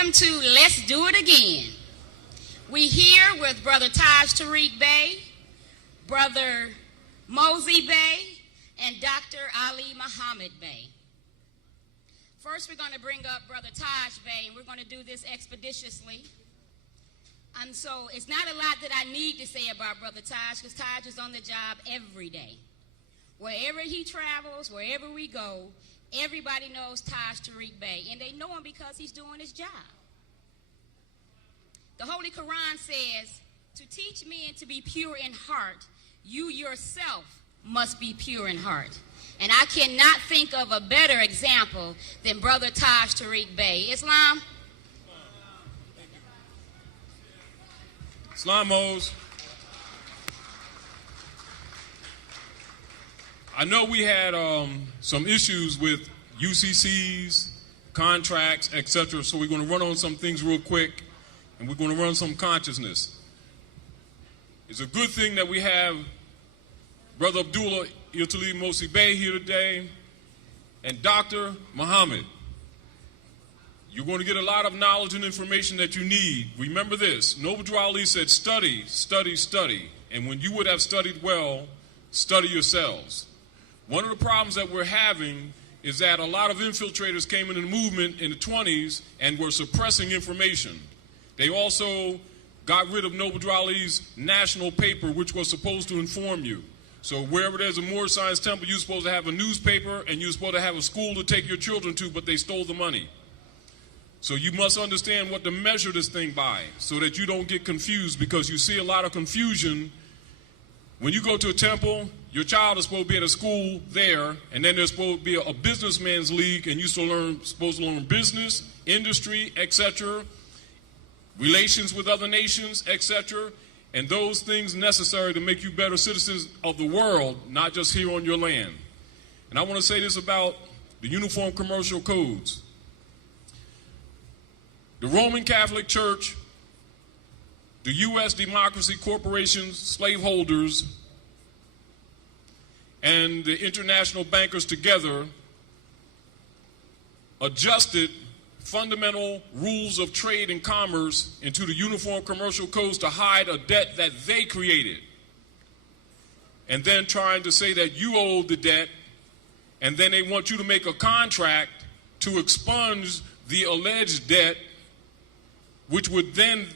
Welcome to Let's Do It Again. We're here with Brother Taj Tarik Bey, Brother Mosi Bey, and Dr. Ali Muhammad Bey. First, we're going to bring up Brother Taj Bey, and we're going to do this expeditiously. And so it's not a lot that I need to say about Brother Taj, because Taj is on the job every day. Wherever he travels, wherever we go, everybody knows Taj Tarik Bey, and they know him because he's doing his job. The Holy Quran says, to teach men to be pure in heart, you yourself must be pure in heart. And I cannot think of a better example than Brother Taj Tarik Bey. Islam? Islamos. I know we had some issues with UCCs, contracts, etc. So we're going to run on some things real quick, and we're going to run some consciousness. It's a good thing that we have Brother Abdullah El Talib Mosi Bey here today, and Dr. Muhammad. You're going to get a lot of knowledge and information that you need. Remember this, Noble Ali said, study, study, study. And when you would have studied well, study yourselves. One of the problems that we're having is that a lot of infiltrators came into the movement in the 20s and were suppressing information. They also got rid of Noble Ali's national paper, which was supposed to inform you. So wherever there's a Moorish Science Temple, you're supposed to have a newspaper and you're supposed to have a school to take your children to, but they stole the money. So you must understand what to measure this thing by so that you don't get confused, because you see a lot of confusion. When you go to a temple, your child is supposed to be at a school there, and then there's supposed to be a businessman's league, and you're supposed to learn business, industry, etc., relations with other nations, etc., and those things necessary to make you better citizens of the world, not just here on your land. And I want to say this about the Uniform Commercial Codes. The Roman Catholic Church, the U.S. Democracy Corporations, slaveholders, and the international bankers together adjusted fundamental rules of trade and commerce into the Uniform Commercial Codes to hide a debt that they created. And then trying to say that you owed the debt, and then they want you to make a contract to expunge the alleged debt, which would then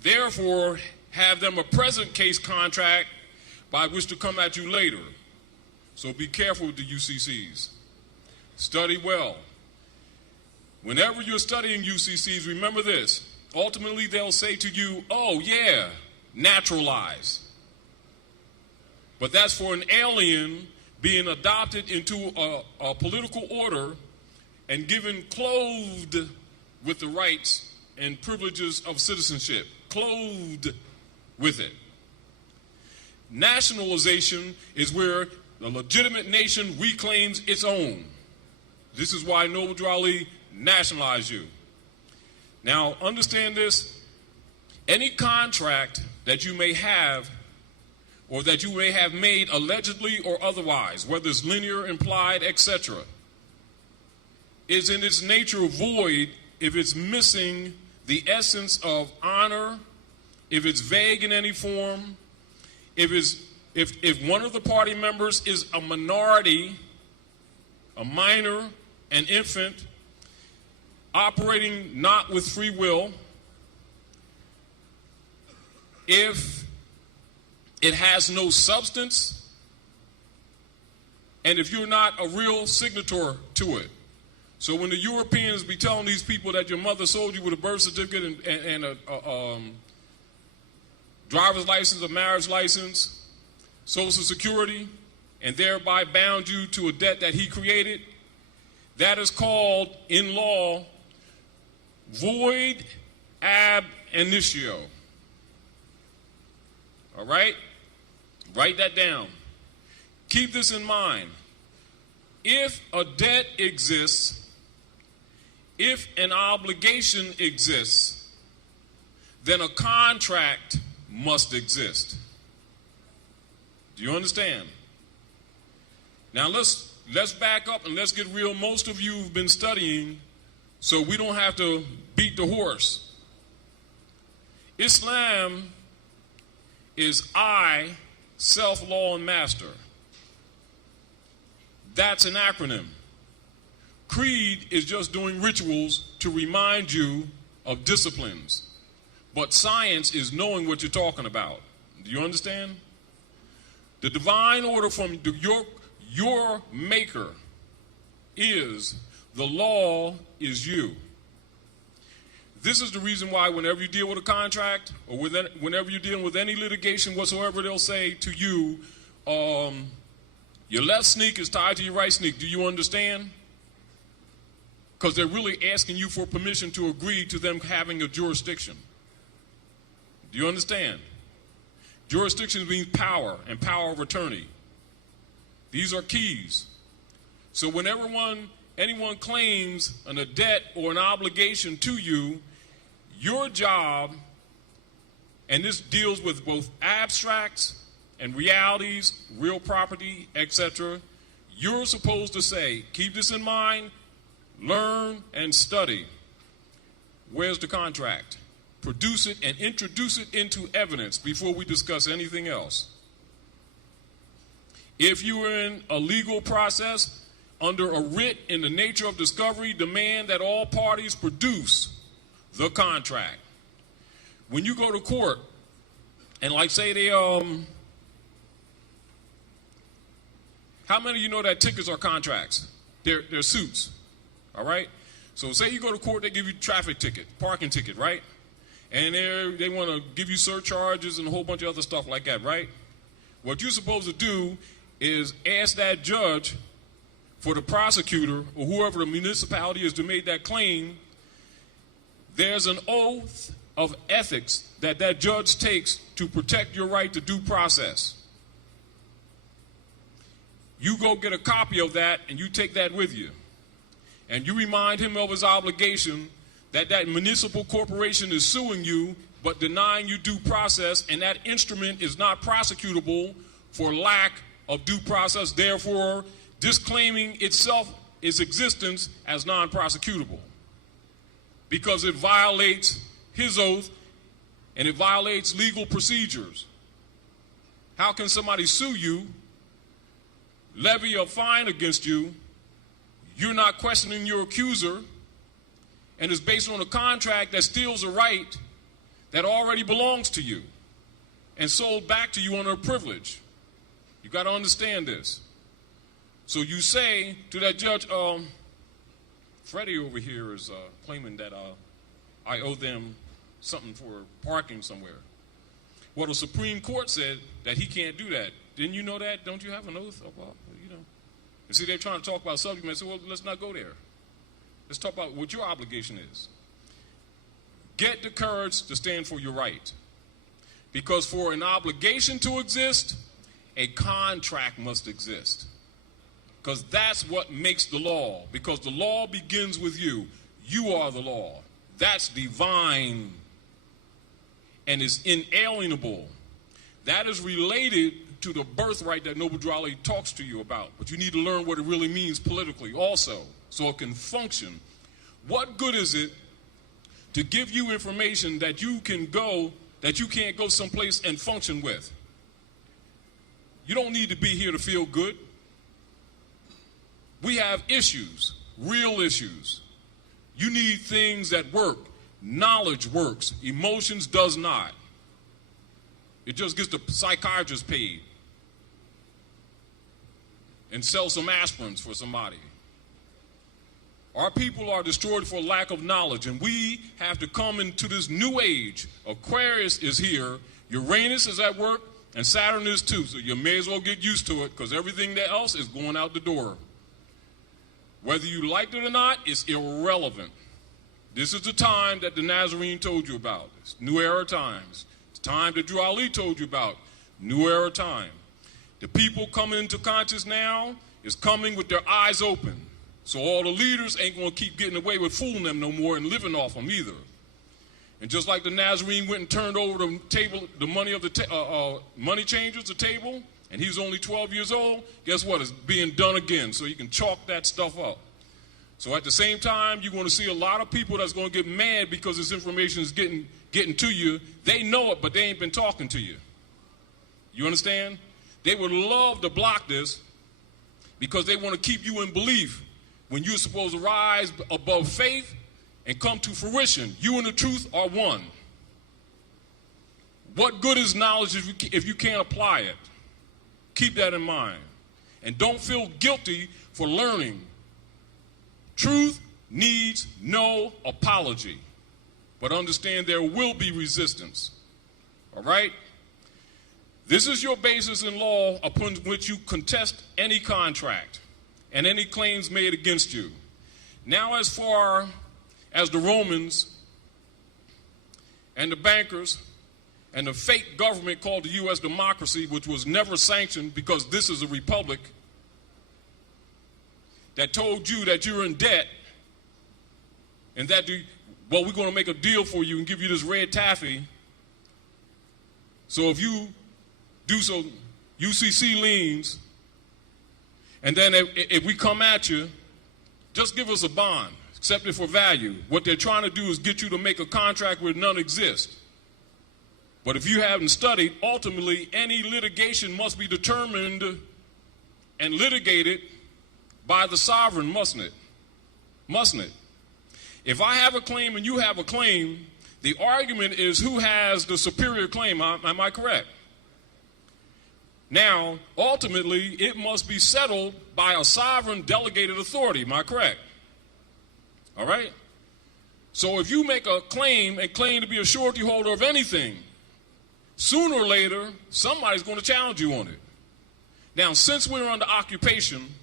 therefore have them a present case contract by which to come at you later. So be careful with the UCCs. Study well. Whenever you're studying UCCs, remember this. Ultimately, they'll say to you, oh yeah, naturalize. But that's for an alien being adopted into a political order and given clothed with the rights and privileges of citizenship, clothed with it. Nationalization is where the legitimate nation reclaims its own. This is why Noble Ali nationalized you. Now, understand this. Any contract that you may have or that you may have made allegedly or otherwise, whether it's linear, implied, etc., is in its nature void if it's missing the essence of honor, if it's vague in any form, if one of the party members is a minority, a minor, an infant, operating not with free will, if it has no substance, and if you're not a real signator to it. So when the Europeans be telling these people that your mother sold you with a birth certificate and a driver's license, a marriage license, Social Security, and thereby bound you to a debt that he created, that is called, in law, void ab initio. All right? Write that down. Keep this in mind. If a debt exists, if an obligation exists, then a contract must exist. Do you understand? Now let's back up and let's get real. Most of you have been studying so we don't have to beat the horse. Islam is I, self, law, and master. That's an acronym. Creed is just doing rituals to remind you of disciplines. But science is knowing what you're talking about. Do you understand? The divine order from your maker is the law is you. This is the reason why whenever you deal with a contract or whenever you're dealing with any litigation whatsoever, they'll say to you, your left sneak is tied to your right sneak. Do you understand? Because they're really asking you for permission to agree to them having a jurisdiction. Do you understand? Jurisdiction means power and power of attorney. These are keys. So whenever anyone claims a debt or an obligation to you, your job, and this deals with both abstracts and realities, real property, etc., you're supposed to say, keep this in mind, learn and study. Where's the contract? Produce it and introduce it into evidence before we discuss anything else. If you are in a legal process under a writ in the nature of discovery, demand that all parties produce the contract. When you go to court, and like say they, how many of you know that tickets are contracts? They're suits, all right? So say you go to court, they give you traffic ticket, parking ticket, right? And they want to give you surcharges and a whole bunch of other stuff like that, right? What you're supposed to do is ask that judge for the prosecutor or whoever the municipality is to make that claim. There's an oath of ethics that judge takes to protect your right to due process. You go get a copy of that and you take that with you. And you remind him of his obligation that municipal corporation is suing you but denying you due process, and that instrument is not prosecutable for lack of due process, therefore disclaiming its existence as non-prosecutable. Because it violates his oath and it violates legal procedures. How can somebody sue you, levy a fine against you, you're not questioning your accuser, and it's based on a contract that steals a right that already belongs to you and sold back to you under a privilege? You got to understand this. So you say to that judge, Freddie over here is claiming that I owe them something for parking somewhere. Well, the Supreme Court said that he can't do that. Didn't you know that? Don't you have an oath? Well, you know. And see, they're trying to talk about subject matter. So, well, let's not go there. Let's talk about what your obligation is. Get the courage to stand for your right. Because for an obligation to exist, a contract must exist. Because that's what makes the law. Because the law begins with you. You are the law. That's divine and is inalienable. That is related to the birthright that Noble Drew Ali talks to you about. But you need to learn what it really means politically also, so it can function. What good is it to give you information that you can't go someplace and function with? You don't need to be here to feel good. We have issues, real issues. You need things that work. Knowledge works. Emotions does not. It just gets the psychiatrist paid and sell some aspirins for somebody. Our people are destroyed for lack of knowledge, and we have to come into this new age. Aquarius is here, Uranus is at work, and Saturn is too, so you may as well get used to it because everything else is going out the door. Whether you liked it or not, it's irrelevant. This is the time that the Nazarene told you about. It's New Era times. It's time that Drew Ali told you about. New Era time. The people coming into conscious now is coming with their eyes open. So all the leaders ain't going to keep getting away with fooling them no more and living off them either. And just like the Nazarene went and turned over the table, the money of the money changers, the table, and he was only 12 years old, guess what? It's being done again, so you can chalk that stuff up. So at the same time, you're going to see a lot of people that's going to get mad because this information is getting to you. They know it, but they ain't been talking to you. You understand? They would love to block this because they want to keep you in belief when you're supposed to rise above faith and come to fruition. You and the truth are one. What good is knowledge if you can't apply it? Keep that in mind. And don't feel guilty for learning. Truth needs no apology. But understand there will be resistance. All right? This is your basis in law upon which you contest any contract and any claims made against you. Now, as far as the Romans and the bankers and the fake government called the U.S. democracy, which was never sanctioned because this is a republic, that told you that you're in debt and that, well, we're going to make a deal for you and give you this red taffy. So if you do so, UCC liens, and then if we come at you, just give us a bond, accept it for value. What they're trying to do is get you to make a contract where none exists. But if you haven't studied, ultimately any litigation must be determined and litigated by the sovereign, mustn't it? Mustn't it? If I have a claim and you have a claim, the argument is who has the superior claim. Am I correct? Now, ultimately, it must be settled by a sovereign delegated authority. Am I correct? All right? So if you make a claim and claim to be a surety holder of anything, sooner or later, somebody's going to challenge you on it. Now, since we're under occupation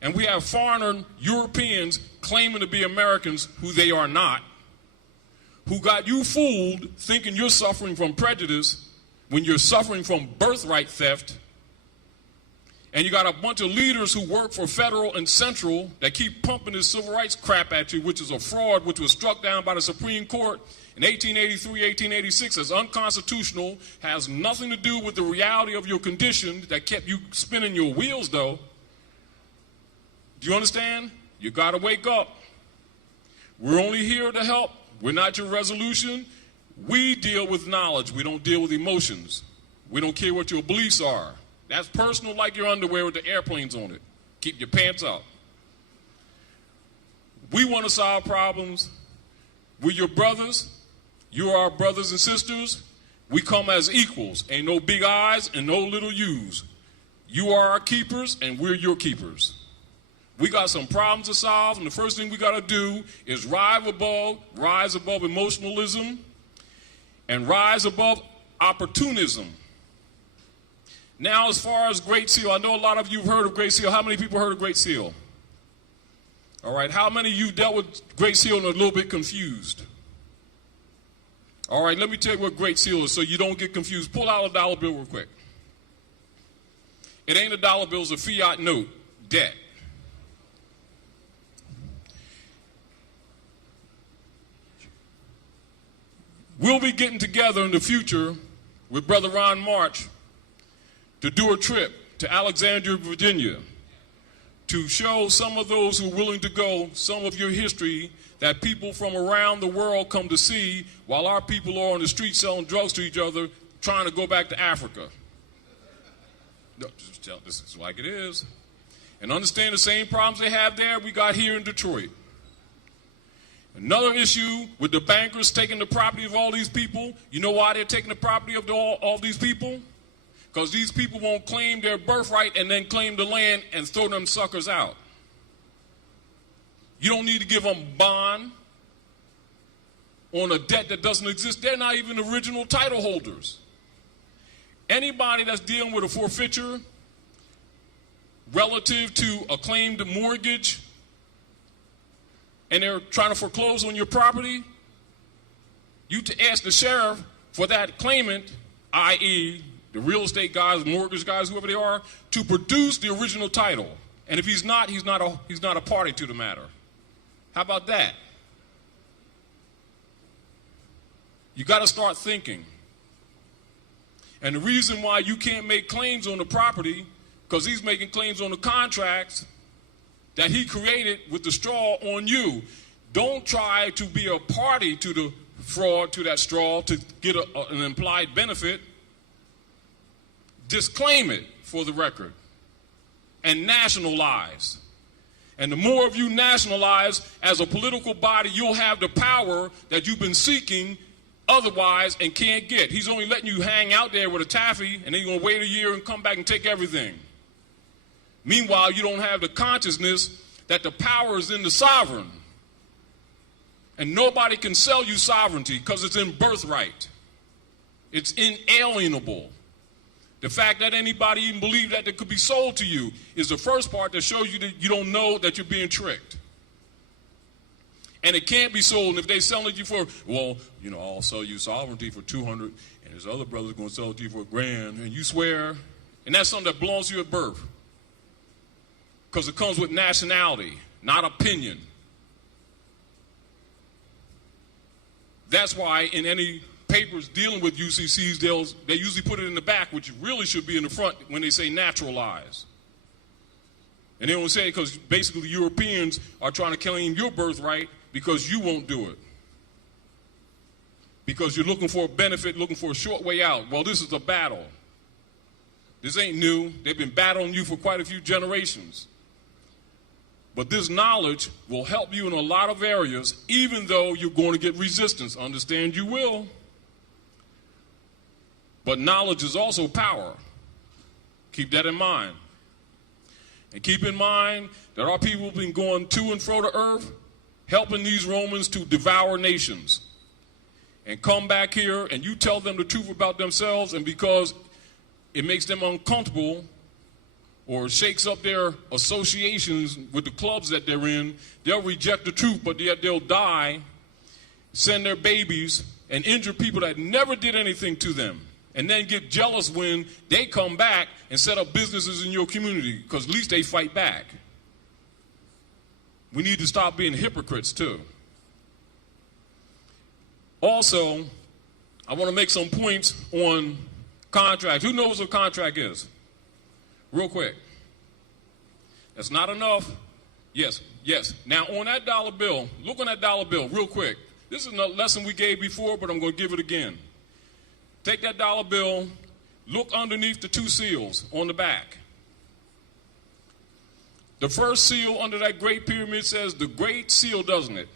and we have foreigner Europeans claiming to be Americans who they are not, who got you fooled thinking you're suffering from prejudice when you're suffering from birthright theft, and you got a bunch of leaders who work for federal and central that keep pumping this civil rights crap at you, which is a fraud, which was struck down by the Supreme Court in 1883, 1886 as unconstitutional, has nothing to do with the reality of your condition that kept you spinning your wheels, though. Do you understand? You got to wake up. We're only here to help. We're not your resolution. We deal with knowledge. We don't deal with emotions. We don't care what your beliefs are. That's personal, like your underwear with the airplanes on it. Keep your pants up. We want to solve problems. We're your brothers. You are our brothers and sisters. We come as equals. Ain't no big I's and no little U's. You are our keepers, and we're your keepers. We got some problems to solve, and the first thing we got to do is rise above emotionalism, and rise above opportunism. Now, as far as Great Seal, I know a lot of you have heard of Great Seal. How many people heard of Great Seal? All right, how many of you dealt with Great Seal and are a little bit confused? All right, let me tell you what Great Seal is so you don't get confused. Pull out a dollar bill real quick. It ain't a dollar bill, it's a fiat note, debt. We'll be getting together in the future with Brother Ron March to do a trip to Alexandria, Virginia, to show some of those who are willing to go some of your history that people from around the world come to see while our people are on the street selling drugs to each other trying to go back to Africa. No, just tell this is like it is. And understand the same problems they have there we got here in Detroit. Another issue with the bankers taking the property of all these people. You know why they're taking the property of all these people? Because these people won't claim their birthright and then claim the land and throw them suckers out. You don't need to give them bond on a debt that doesn't exist. They're not even original title holders. Anybody that's dealing with a forfeiture relative to a claimed mortgage and they're trying to foreclose on your property, you to ask the sheriff for that claimant, i.e., the real estate guys, mortgage guys, whoever they are, to produce the original title. And if he's not a party to the matter. How about that? You got to start thinking. And the reason why you can't make claims on the property, because he's making claims on the contracts that he created with the straw on you. Don't try to be a party to the fraud, to that straw, to get an implied benefit. Disclaim it for the record and nationalize. And the more of you nationalize as a political body, you'll have the power that you've been seeking otherwise and can't get. He's only letting you hang out there with a taffy, and then you're going to wait a year and come back and take everything. Meanwhile, you don't have the consciousness that the power is in the sovereign. And nobody can sell you sovereignty because it's in birthright. It's inalienable. The fact that anybody even believe that it could be sold to you is the first part that shows you that you don't know that you're being tricked. And it can't be sold. And if they sell it to you for, well, you know, I'll sell you sovereignty for $200, and his other brother's going to sell it to you for $1,000, and you swear, and that's something that belongs to you at birth. Because it comes with nationality, not opinion. That's why in any papers dealing with UCCs, they usually put it in the back, which really should be in the front when they say naturalize. And they don't say it because basically Europeans are trying to claim your birthright because you won't do it. Because you're looking for a benefit, looking for a short way out. Well, this is a battle. This ain't new. They've been battling you for quite a few generations. But this knowledge will help you in a lot of areas, even though you're going to get resistance. Understand you will. But knowledge is also power. Keep that in mind. And keep in mind that our people have been going to and fro the earth, helping these Romans to devour nations. And come back here and you tell them the truth about themselves, and because it makes them uncomfortable or shakes up their associations with the clubs that they're in, they'll reject the truth, but yet they'll die, send their babies, and injure people that never did anything to them. And then get jealous when they come back and set up businesses in your community, because at least they fight back. We need to stop being hypocrites too. Also, I want to make some points on contracts. Who knows what a contract is? Real quick. That's not enough. Yes. Now on that dollar bill, look on that dollar bill real quick. This is a lesson we gave before, but I'm going to give it again. Take that dollar bill, look underneath the two seals on the back. The first seal under that Great Pyramid says the Great Seal, doesn't it?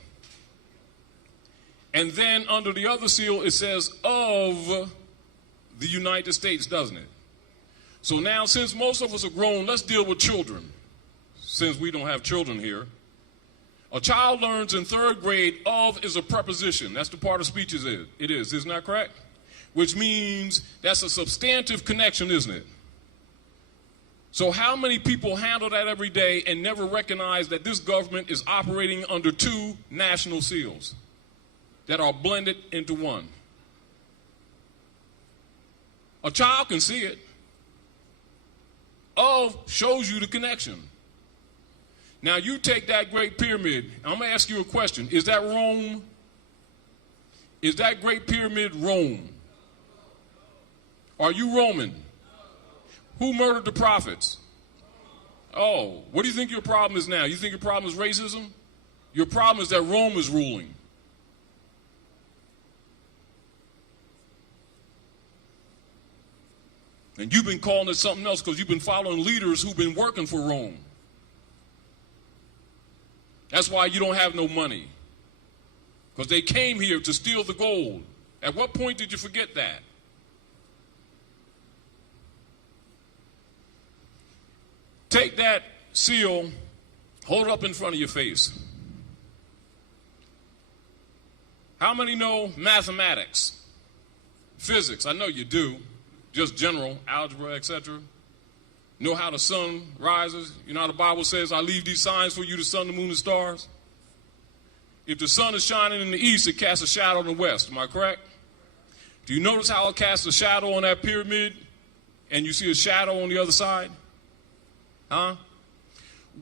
And then under the other seal it says of the United States, doesn't it? So now, since most of us are grown, let's deal with children, since we don't have children here. A child learns in 3rd grade, of is a preposition. That's the part of speech it is. Isn't that correct? Which means that's a substantive connection, isn't it? So how many people handle that every day and never recognize that this government is operating under 2 national seals that are blended into one? A child can see it. Of shows you the connection. Now you take that Great Pyramid. I'm going to ask you a question. Is that Rome? Is that Great Pyramid Rome? Are you Roman? Who murdered the prophets? Oh, what do you think your problem is now? You think your problem is racism? Your problem is that Rome is ruling. And you've been calling it something else because you've been following leaders who've been working for Rome. That's why you don't have no money. Because they came here to steal the gold. At what point did you forget that? Take that seal, hold it up in front of your face. How many know mathematics? Physics, I know you do. Just general, algebra, etc. Know how the sun rises. You know how the Bible says, I leave these signs for you, the sun, the moon, and stars. If the sun is shining in the east, it casts a shadow in the west. Am I correct? Do you notice how it casts a shadow on that pyramid and you see a shadow on the other side? Huh?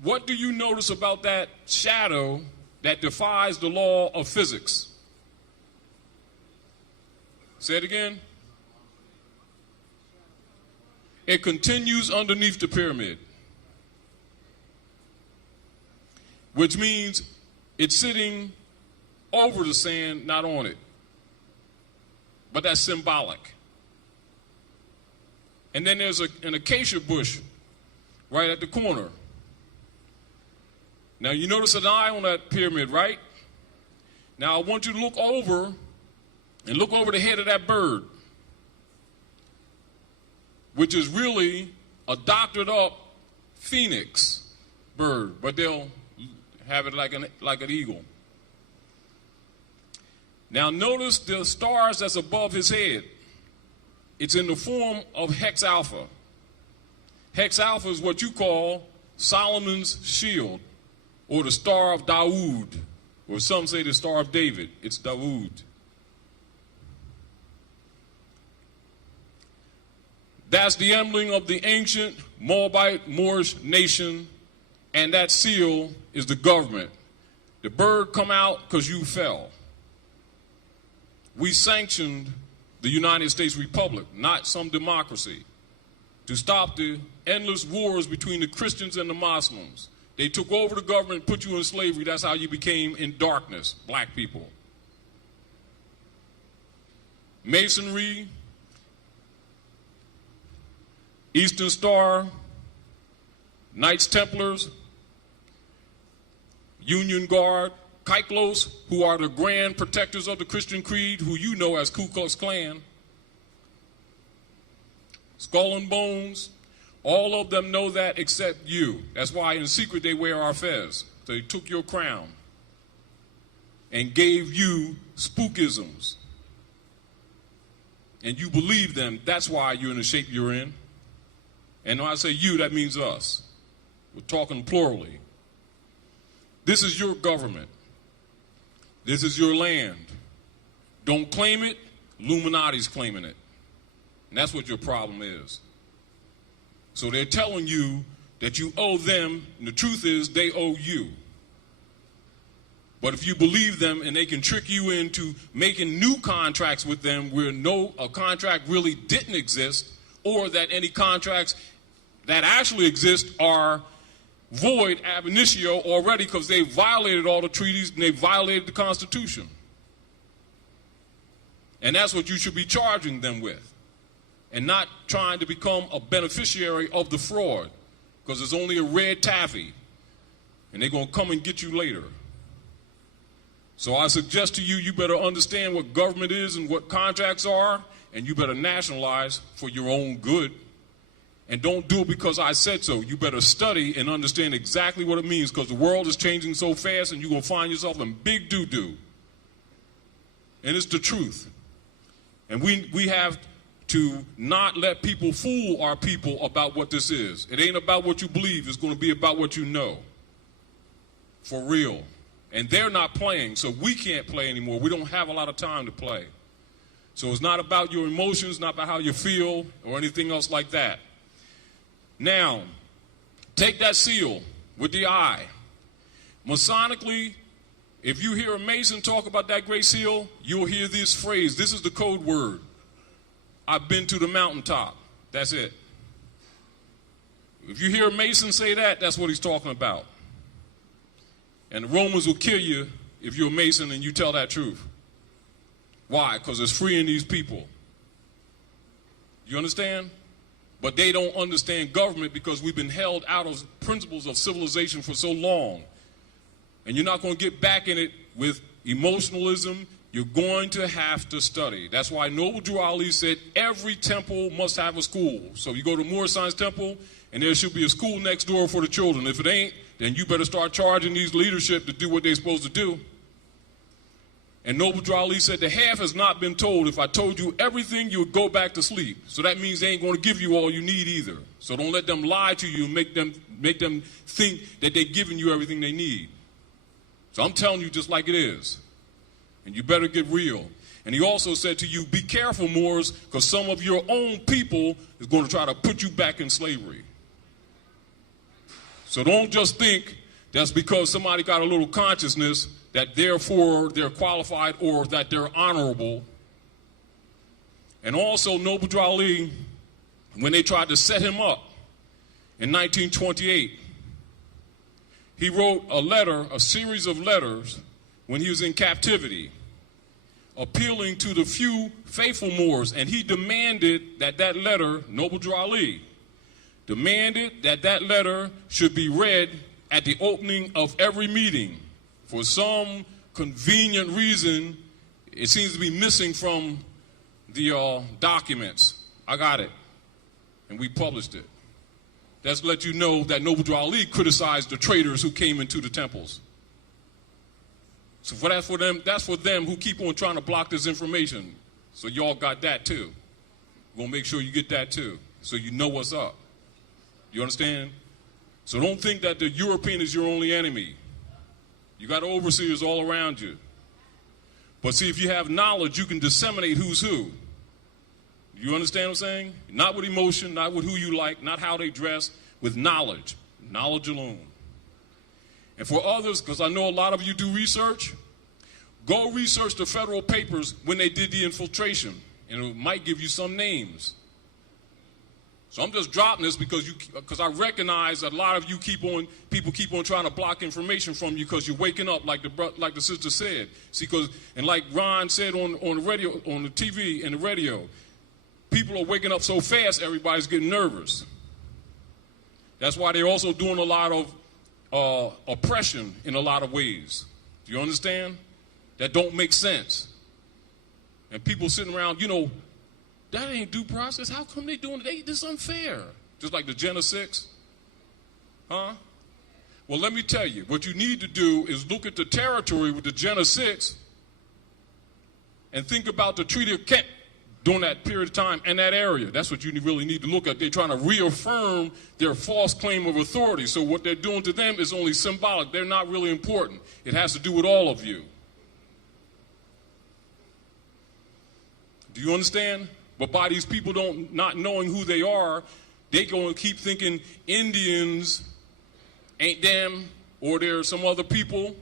What do you notice about that shadow that defies the law of physics? Say it again. It continues underneath the pyramid. which means it's sitting over the sand, not on it. But that's symbolic. And then there's an acacia bush right at the corner. Now you notice an eye on that pyramid, right? Now I want you to look over and look over the head of that bird, which is really a doctored up phoenix bird, but they'll have it like an eagle. Now notice the stars that's above his head. It's in the form of Hex Alpha. Hex Alpha is what you call Solomon's shield, or the Star of Dawood, or some say the Star of David. It's Dawood. That's the emblem of the ancient Moabite Moorish nation, and that seal is the government. The bird come out because you fell. We sanctioned the United States Republic, not some democracy, to stop the endless wars between the Christians and the Muslims. They took over the government, put you in slavery. That's how you became in darkness, black people. Masonry, Eastern Star, Knights Templars, Union Guard, Kyklos, who are the grand protectors of the Christian creed, who you know as Ku Klux Klan, Skull and Bones, all of them know that except you. That's why in secret they wear our fez. They took your crown and gave you spookisms. And you believe them. That's why you're in the shape you're in. And when I say you, that means us. We're talking plurally. This is your government. This is your land. Don't claim it. Illuminati's claiming it. And that's what your problem is. So they're telling you that you owe them, and the truth is they owe you. But if you believe them and they can trick you into making new contracts with them where a contract really didn't exist, or that any contracts that actually exist are void ab initio already because they violated all the treaties and they violated the Constitution. And that's what you should be charging them with, and not trying to become a beneficiary of the fraud, because it's only a red taffy and they're going to come and get you later. So I suggest to you, you better understand what government is and what contracts are, and you better nationalize for your own good. And don't do it because I said so. You better study and understand exactly what it means, because the world is changing so fast and you're going to find yourself in big doo-doo. And it's the truth. And we have to not let people fool our people about what this is. It ain't about what you believe. It's going to be about what you know. For real. And they're not playing, so we can't play anymore. We don't have a lot of time to play. So it's not about your emotions, not about how you feel, or anything else like that. Now, take that seal with the eye. Masonically, if you hear a Mason talk about that great seal, you'll hear this phrase. This is the code word. I've been to the mountaintop. That's it. If you hear a Mason say that, that's what he's talking about. And the Romans will kill you if you're a Mason and you tell that truth. Why? Because it's freeing these people. You understand? But they don't understand government because we've been held out of principles of civilization for so long. And you're not going to get back in it with emotionalism. You're going to have to study. That's why Noble Drew Ali said every temple must have a school. So you go to Moorish Science Temple, and there should be a school next door for the children. If it ain't, then you better start charging these leadership to do what they're supposed to do. And Noble Drew Ali said the half has not been told. If I told you everything, you would go back to sleep. So that means they ain't going to give you all you need either. So don't let them lie to you and make them think that they're giving you everything they need. So I'm telling you just like it is. And you better get real. And he also said to you, be careful, Moors, because some of your own people is going to try to put you back in slavery. So don't just think that's because somebody got a little consciousness that therefore they're qualified or that they're honorable. And also Noble Drew Ali, when they tried to set him up in 1928, he wrote a letter, a series of letters, when he was in captivity, appealing to the few faithful Moors, and he demanded that that letter, Noble Drew Ali, demanded that that letter should be read at the opening of every meeting. For some convenient reason, it seems to be missing from the documents. I got it, and we published it. That's to let you know that Noble Drew Ali criticized the traders who came into the temples. So that's for them who keep on trying to block this information. So y'all got that too. We're gonna make sure you get that too, so you know what's up. You understand? So don't think that the European is your only enemy. You got overseers all around you. But see, if you have knowledge, you can disseminate who's who. You understand what I'm saying? Not with emotion, not with who you like, not how they dress, with knowledge. Knowledge alone. And for others, because I know a lot of you do research, go research the federal papers when they did the infiltration, and it might give you some names. So I'm just dropping this because I recognize that a lot of you people keep on trying to block information from you because you're waking up, like the sister said. See, and like Ron said on the radio, on the TV and the radio, people are waking up so fast, everybody's getting nervous. That's why they're also doing a lot of oppression in a lot of ways. Do you understand? That don't make sense. And people sitting around, that ain't due process. How come they doing it? This is unfair. Just like the Gen 6. Huh? Well, let me tell you, what you need to do is look at the territory with the Gen 6 and think about the Treaty of Kent during that period of time and that area. That's what you really need to look at. They're trying to reaffirm their false claim of authority. So what they're doing to them is only symbolic. They're not really important. It has to do with all of you. Do you understand? But by these people not knowing who they are, they going to keep thinking Indians ain't them, or they're some other people.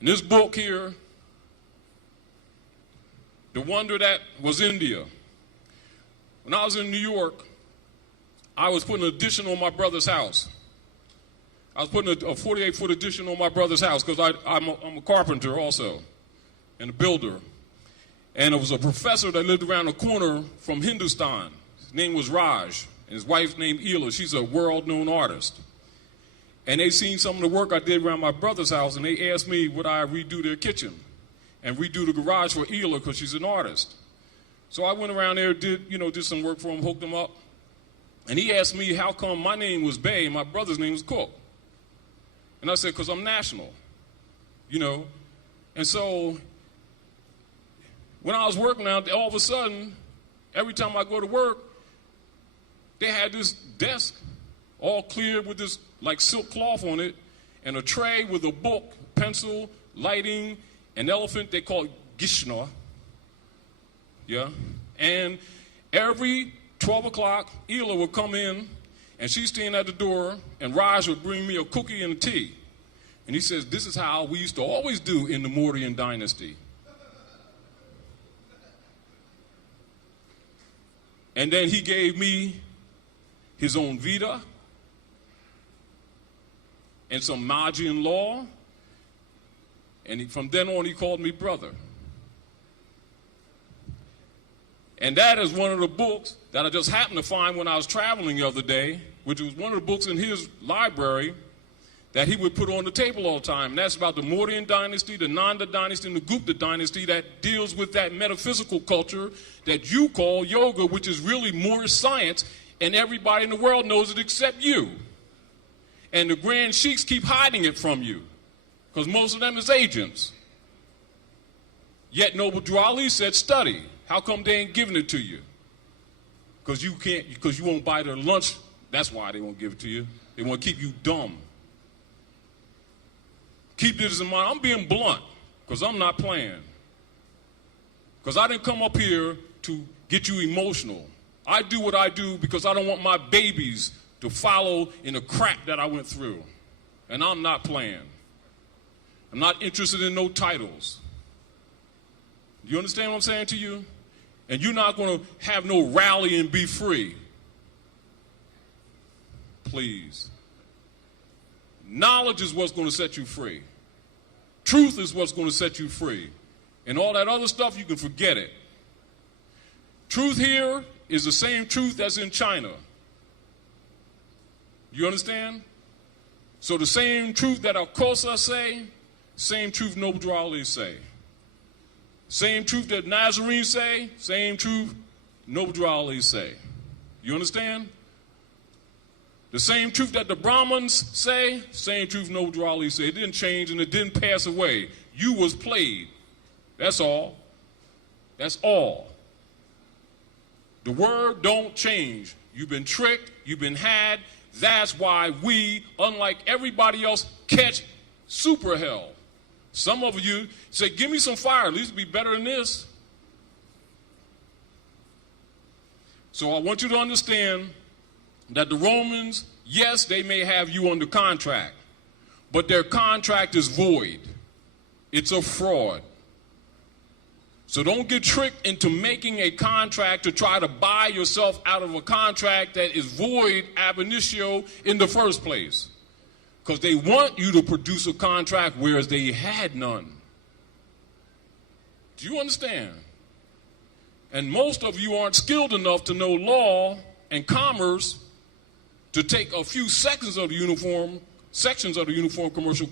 In this book here, The Wonder That Was India. When I was in New York, I was putting an addition on my brother's house. I was putting a 48-foot addition on my brother's house because I'm a carpenter also and a builder. And it was a professor that lived around the corner from Hindustan. His name was Raj, and his wife's name Ela. She's a world-known artist. And they seen some of the work I did around my brother's house, and they asked me would I redo their kitchen and redo the garage for Ela because she's an artist. So I went around there, did some work for him, hooked him up. And he asked me how come my name was Bey and my brother's name was Cook. And I said, because I'm national, And so when I was working out, all of a sudden, every time I go to work, they had this desk all cleared with this like silk cloth on it and a tray with a book, pencil, lighting, an elephant they call Gishna. Yeah. And every 12 o'clock, Ela would come in and she's standing at the door and Raj would bring me a cookie and a tea. And he says, this is how we used to always do in the Mauryan dynasty. And then he gave me his own Vita and some Magian law. And from then on, he called me brother. And that is one of the books that I just happened to find when I was traveling the other day, which was one of the books in his library that he would put on the table all the time. And that's about the Mauryan dynasty, the Nanda dynasty, and the Gupta dynasty that deals with that metaphysical culture that you call yoga, which is really Moorish science, and everybody in the world knows it except you. And the grand sheiks keep hiding it from you, because most of them is agents. Yet Noble Drew Ali said, study. How come they ain't giving it to you? Because you won't buy their lunch. That's why they won't give it to you. They want to keep you dumb. Keep this in mind. I'm being blunt because I'm not playing. Because I didn't come up here to get you emotional. I do what I do because I don't want my babies to follow in the crap that I went through. And I'm not playing. I'm not interested in no titles. You understand what I'm saying to you? And you're not going to have no rally and be free. please. Knowledge is what's going to set you free. Truth is what's going to set you free. And all that other stuff, you can forget it. Truth here is the same truth as in China. You understand? So the same truth that Al-Kosa say, same truth Noble Ali say. Same truth that Nazarene say, same truth Noble Ali say. You understand? The same truth that the Brahmins say, same truth Noble Ali say. It didn't change and it didn't pass away. You was played. That's all. That's all. The word don't change. You've been tricked. You've been had. That's why we, unlike everybody else, catch super hell. Some of you say, give me some fire. At least it'll be better than this. So I want you to understand that the Romans, yes, they may have you under contract, but their contract is void. It's a fraud. So don't get tricked into making a contract to try to buy yourself out of a contract that is void ab initio in the first place. Because they want you to produce a contract whereas they had none. Do you understand? And most of you aren't skilled enough to know law and commerce to take a few sections of the sections of the uniform commercial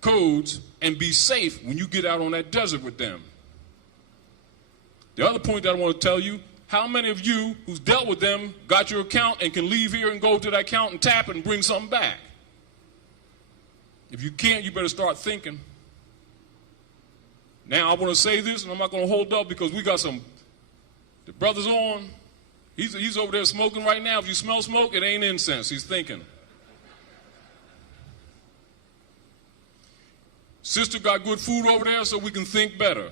codes and be safe when you get out on that desert with them. The other point that I want to tell you, how many of you who's dealt with them got your account and can leave here and go to that account and tap it and bring something back? If you can't, you better start thinking. Now, I want to say this, and I'm not going to hold up because we got the brother's on. He's over there smoking right now. If you smell smoke, it ain't incense. He's thinking. Sister got good food over there so we can think better.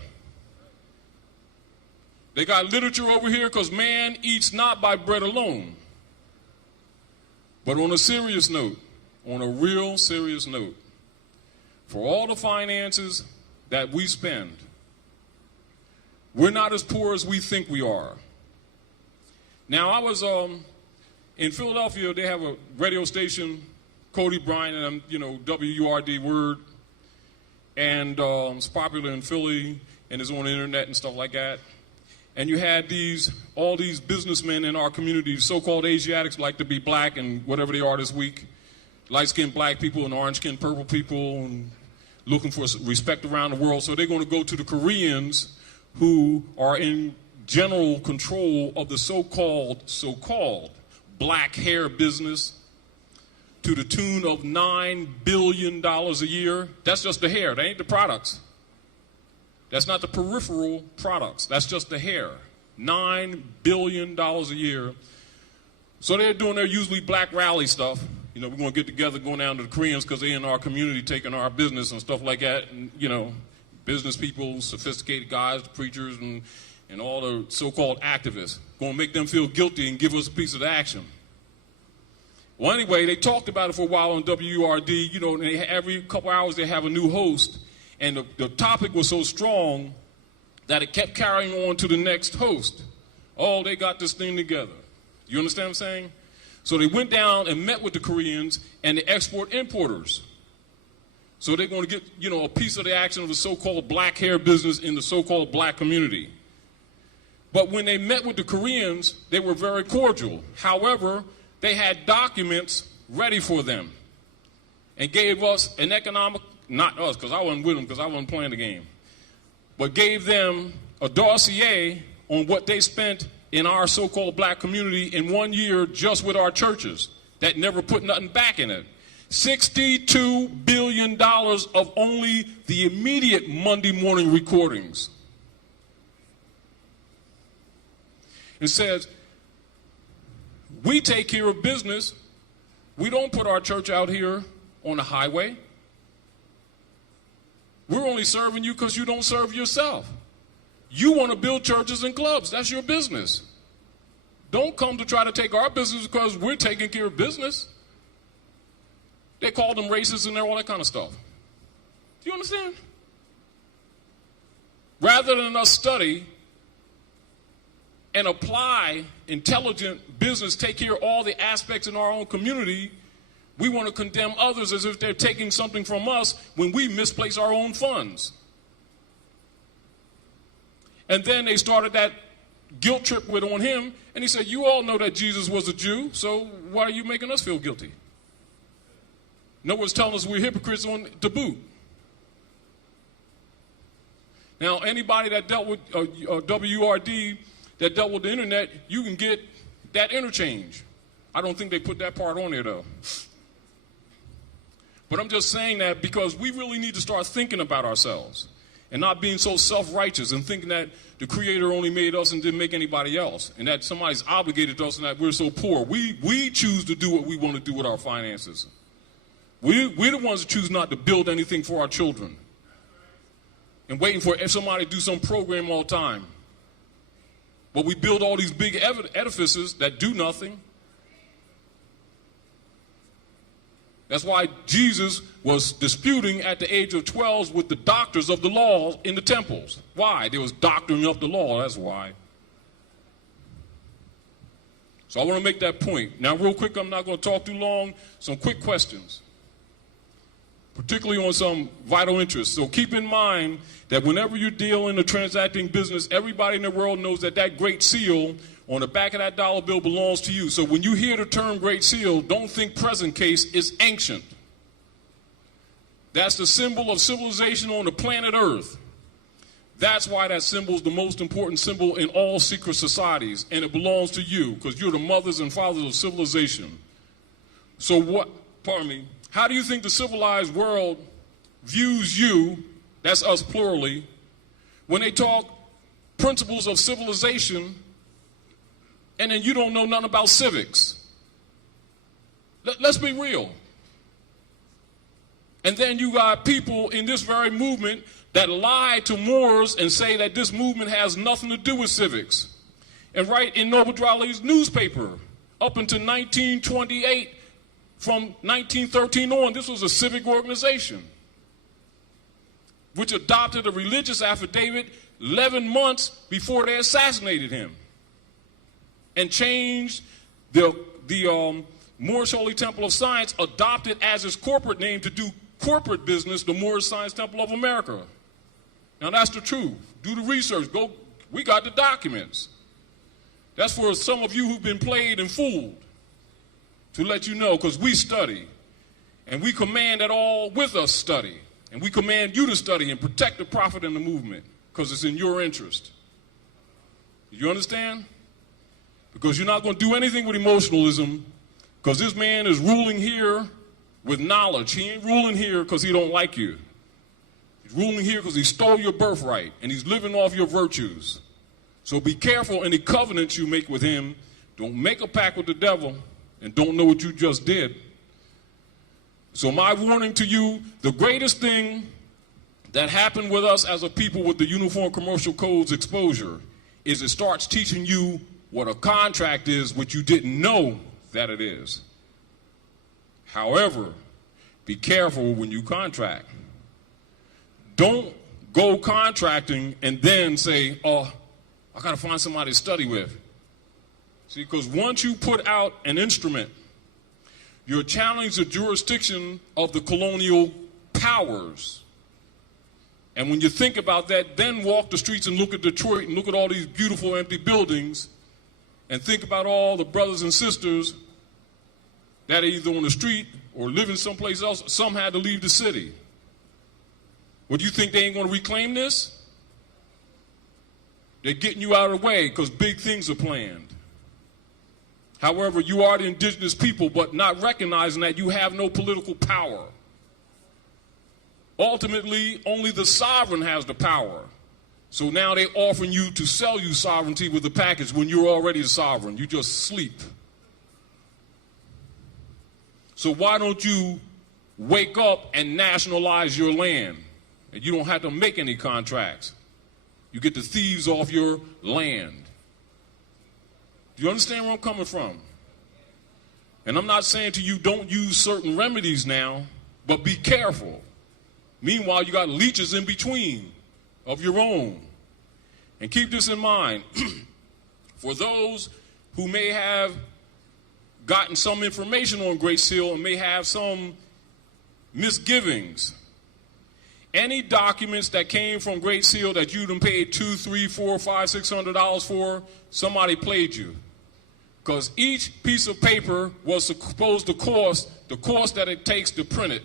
They got literature over here because man eats not by bread alone. But on a serious note, on a real serious note, for all the finances that we spend, we're not as poor as we think we are. Now, I was in Philadelphia. They have a radio station, Cody Bryant, and WURD Word, and it's popular in Philly, and it's on the internet and stuff like that. And you had all these businessmen in our community, so-called Asiatics, like to be black and whatever they are this week, light-skinned black people and orange-skinned purple people, and looking for respect around the world. So they're going to go to the Koreans who are in general control of the so-called black hair business to the tune of $9 billion a year. That's just the hair. That ain't the products. That's not the peripheral products. That's just the hair. $9 billion a year. So they're doing their usually black rally stuff. We're going to get together, going down to the Koreans because they're in our community taking our business and stuff like that. And, business people, sophisticated guys, preachers, and all the so-called activists. Going to make them feel guilty and give us a piece of the action. Well, anyway, they talked about it for a while on WURD. And every couple hours they have a new host. And the topic was so strong that it kept carrying on to the next host. Oh, they got this thing together. You understand what I'm saying? So they went down and met with the Koreans and the export-importers. So they're going to get, a piece of the action of the so-called black hair business in the so-called black community. But when they met with the Koreans, they were very cordial. However, they had documents ready for them and gave us an economic, not us, because I wasn't with them, because I wasn't playing the game, but gave them a dossier on what they spent in our so-called black community in 1 year just with our churches that never put nothing back in it. $62 billion of only the immediate Monday morning recordings. It says, we take care of business. We don't put our church out here on the highway. We're only serving you because you don't serve yourself. You want to build churches and clubs. That's your business. Don't come to try to take our business because we're taking care of business. They call them racist and all that kind of stuff. Do you understand? Rather than us study and apply intelligent business take care of all the aspects in our own community, we want to condemn others as if they're taking something from us when we misplace our own funds. And then they started that guilt trip on him, and he said, you all know that Jesus was a Jew, so why are you making us feel guilty? No one's telling us we're hypocrites to boot. Now, anybody that dealt with WRD, that dealt with the internet, you can get that interchange. I don't think they put that part on there, though. But I'm just saying that because we really need to start thinking about ourselves and not being so self-righteous and thinking that the Creator only made us and didn't make anybody else, and that somebody's obligated to us and that we're so poor. We choose to do what we want to do with our finances. We're the ones that choose not to build anything for our children and waiting for somebody to do some program all the time. But we build all these big edifices that do nothing. That's why Jesus was disputing at the age of 12 with the doctors of the law in the temples. Why? There was doctoring of the law, that's why. So I want to make that point. Now, real quick, I'm not going to talk too long. Some quick questions, particularly on some vital interests. So keep in mind that whenever you're dealing or transacting business, everybody in the world knows that that great seal on the back of that dollar bill belongs to you. So when you hear the term Great Seal, don't think present case, it's ancient. That's the symbol of civilization on the planet Earth. That's why that symbol is the most important symbol in all secret societies, and it belongs to you because you're the mothers and fathers of civilization. So how do you think the civilized world views you, that's us plurally, when they talk principles of civilization and then you don't know nothing about civics? Let's be real. And then you got people in this very movement that lie to Moors and say that this movement has nothing to do with civics. And write in Noble Drali's newspaper, up until 1928, from 1913 on, this was a civic organization, which adopted a religious affidavit 11 months before they assassinated him, and changed the Moorish Holy Temple of Science, adopted as its corporate name to do corporate business, the Moorish Science Temple of America. Now that's the truth. Do the research. We got the documents. That's for some of you who've been played and fooled, to let you know, because we study. And we command that all with us study. And we command you to study and protect the prophet and the movement, because it's in your interest. You understand? Because you're not going to do anything with emotionalism, because this man is ruling here with knowledge. He ain't ruling here because he don't like you. He's ruling here because he stole your birthright, and he's living off your virtues. So be careful any covenants you make with him. Don't make a pact with the devil and don't know what you just did. So my warning to you, the greatest thing that happened with us as a people with the Uniform Commercial Code's exposure is it starts teaching you what a contract is, which you didn't know that it is. However, be careful when you contract. Don't go contracting and then say, oh, I got to find somebody to study with. See, because once you put out an instrument, you're challenging the jurisdiction of the colonial powers. And when you think about that, then walk the streets and look at Detroit and look at all these beautiful empty buildings and think about all the brothers and sisters that are either on the street or living someplace else. Some had to leave the city. Well, do you think they ain't going to reclaim this? They're getting you out of the way because big things are planned. However, you are the indigenous people, but not recognizing that you have no political power. Ultimately, only the sovereign has the power. So now they're offering you to sell you sovereignty with the package when you're already the sovereign. You just sleep. So why don't you wake up and nationalize your land? And you don't have to make any contracts. You get the thieves off your land. Do you understand where I'm coming from? And I'm not saying to you don't use certain remedies now, but be careful. Meanwhile, you got leeches in between of your own. And keep this in mind. For those who may have gotten some information on Great Seal and may have some misgivings. Any documents that came from Great Seal that you done paid $200, $300, $400, $500, $600 for, somebody played you. Because each piece of paper was supposed to cost the cost that it takes to print it.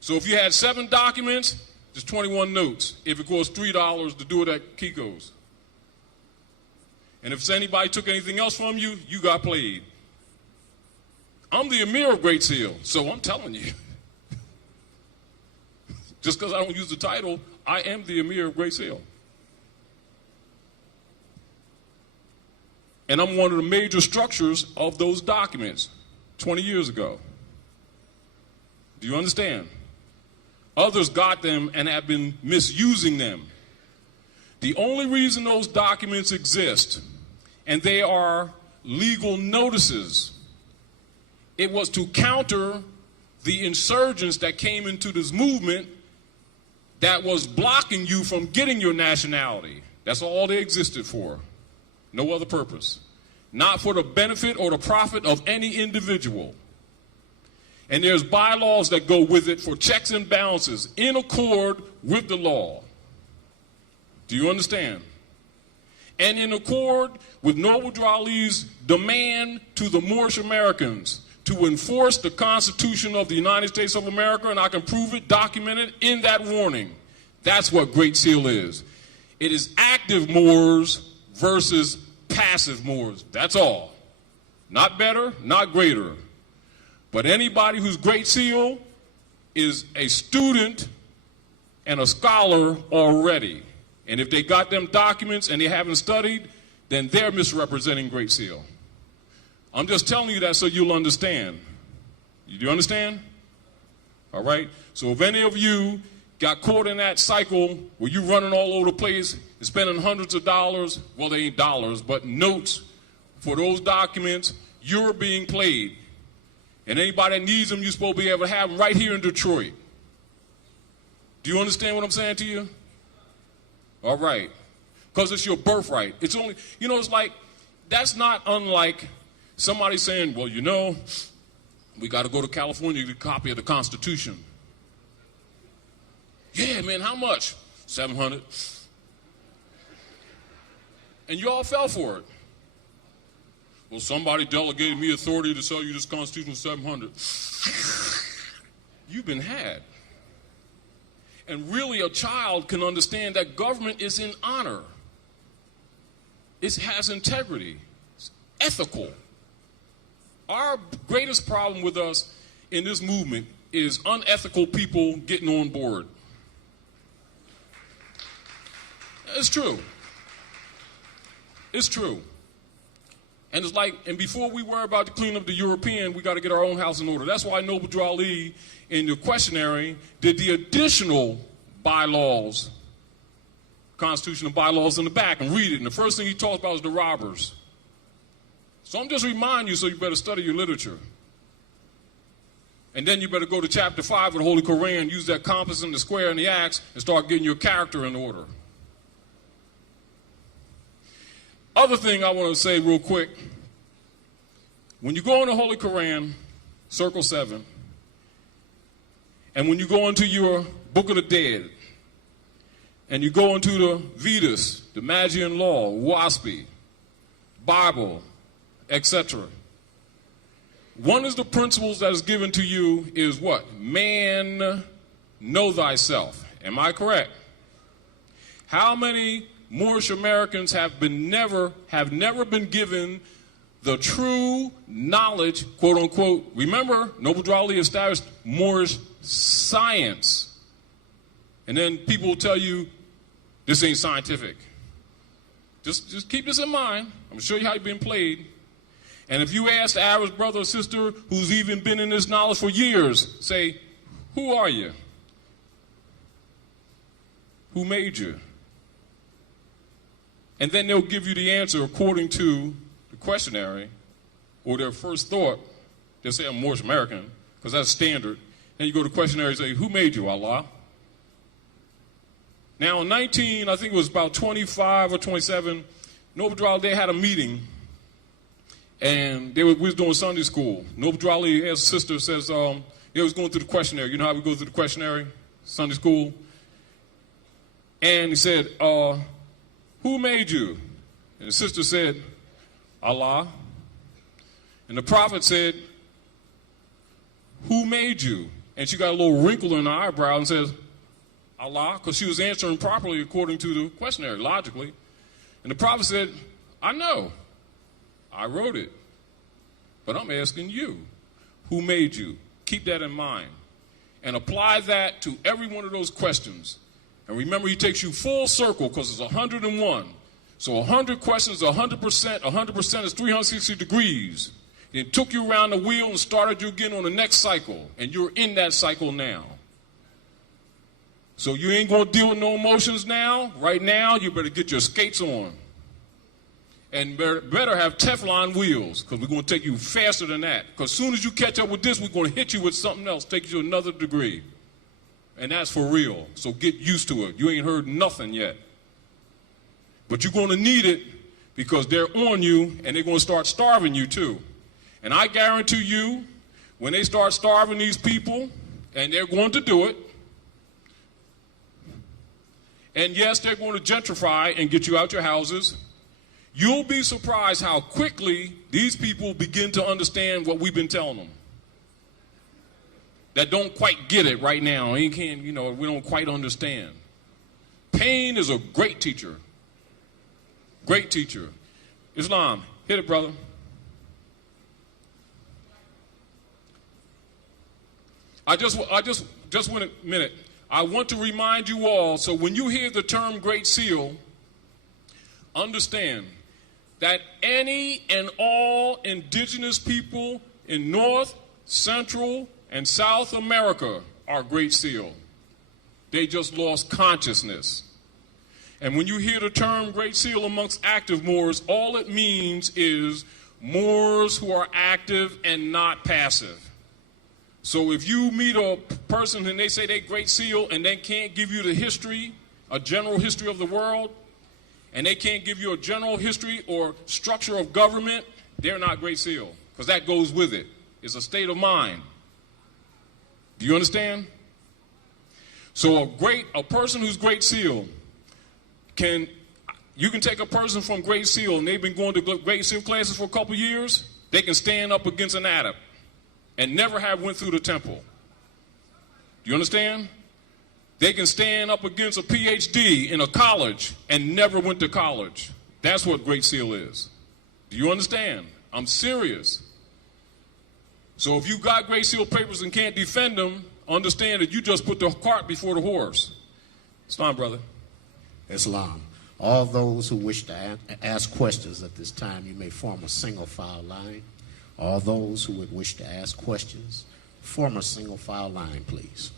So if you had 7 documents, there's 21 notes. If it costs $3 to do it at Kiko's. And if anybody took anything else from you, you got played. I'm the Emir of Great Seal, so I'm telling you. Just because I don't use the title, I am the Emir of Great Seal. And I'm one of the major structures of those documents 20 years ago. Do you understand? Others got them and have been misusing them. The only reason those documents exist, and they are legal notices, it was to counter the insurgents that came into this movement that was blocking you from getting your nationality. That's all they existed for. No other purpose. Not for the benefit or the profit of any individual. And there's bylaws that go with it for checks and balances in accord with the law. Do you understand? And in accord with Noble Drew Ali's demand to the Moorish Americans to enforce the Constitution of the United States of America, and I can prove it, documented in that warning. That's what Great Seal is. It is active Moors versus passive Moors. That's all. Not better, not greater. But anybody who's Great Seal is a student and a scholar already. And if they got them documents and they haven't studied, then they're misrepresenting Great Seal. I'm just telling you that so you'll understand. Do you understand? All right? So if any of you got caught in that cycle where you're running all over the place and spending hundreds of dollars, well, they ain't dollars, but notes for those documents, you're being played. And anybody that needs them, you're supposed to be able to have them right here in Detroit. Do you understand what I'm saying to you? All right. Because it's your birthright. It's only, it's like, that's not unlike somebody saying, well, we got to go to California to get a copy of the Constitution. Yeah, man, how much? $700. And you all fell for it. Well, somebody delegated me authority to sell you this Constitution for $700. You've been had. And really, a child can understand that government is in honor. It has integrity. It's ethical. Our greatest problem with us in this movement is unethical people getting on board. It's true. It's true. And it's like, and before we worry about to clean up the European, we got to get our own house in order. That's why Noble Drew Ali, in the questionnaire, did the additional bylaws, constitutional bylaws in the back, and read it. And the first thing he talks about is the robbers. So I'm just reminding you, so you better study your literature. And then you better go to chapter 5 of the Holy Quran, use that compass and the square and the axe, and start getting your character in order. Other thing I want to say real quick, when you go in the Holy Quran, circle 7, and when you go into your Book of the Dead, and you go into the Vedas, the Magian Law, Waspi, Bible, etc., one of the principles that is given to you is what? Man, know thyself. Am I correct? How many Moorish Americans have never been given the true knowledge, quote unquote? Remember, Noble Drew Ali established Moorish science. And then people will tell you, this ain't scientific. Just keep this in mind. I'm going to show you how you're being played. And if you ask the average brother or sister who's even been in this knowledge for years, say, who are you? Who made you? And then they'll give you the answer according to the questionnaire or their first thought. They'll say, I'm Moorish American, because that's standard. Then you go to the questionnaire and say, who made you, Allah? Now, in I think it was about 25 or 27, Noble Drew Ali, they had a meeting, and we was doing Sunday school. Noble Drew Ali, his sister, says, they was going through the questionnaire. You know how we go through the questionnaire, Sunday school? And he said, who made you? And the sister said, Allah. And the prophet said, who made you? And she got a little wrinkle in her eyebrow and says, Allah, because she was answering properly according to the questionnaire, logically. And the prophet said, I know. I wrote it. But I'm asking you, who made you? Keep that in mind. And apply that to every one of those questions. And remember, he takes you full circle because it's 101. So 100 questions, 100%, 100% is 360 degrees. It took you around the wheel and started you again on the next cycle. And you're in that cycle now. So you ain't going to deal with no emotions now. Right now, you better get your skates on. And better have Teflon wheels, because we're going to take you faster than that. Because as soon as you catch up with this, we're going to hit you with something else, take you to another degree. And that's for real. So get used to it. You ain't heard nothing yet. But you're going to need it because they're on you, and they're going to start starving you too. And I guarantee you, when they start starving these people, and they're going to do it, and yes, they're going to gentrify and get you out your houses, you'll be surprised how quickly these people begin to understand what we've been telling them. That don't quite get it right now. We don't quite understand. Pain is a great teacher. Great teacher. Islam, hit it, brother. I just want a minute. I want to remind you all, so when you hear the term Great Seal, understand that any and all indigenous people in North, Central, and South America are Great Seal. They just lost consciousness. And when you hear the term Great Seal amongst active Moors, all it means is Moors who are active and not passive. So if you meet a person and they say they're Great Seal and they can't give you the history, a general history of the world, and they can't give you a general history or structure of government, they're not Great Seal, because that goes with it. It's a state of mind. Do you understand? So a person who's Great Seal you can take a person from Great Seal and they've been going to Great Seal classes for a couple years, they can stand up against an Arab and never have went through the temple. Do you understand? They can stand up against a PhD in a college and never went to college. That's what Great Seal is. Do you understand? I'm serious. So if you got Great Seal papers and can't defend them, understand that you just put the cart before the horse. Islam, brother. Islam. All those who wish to ask questions at this time, you may form a single file line. All those who would wish to ask questions, form a single file line, please.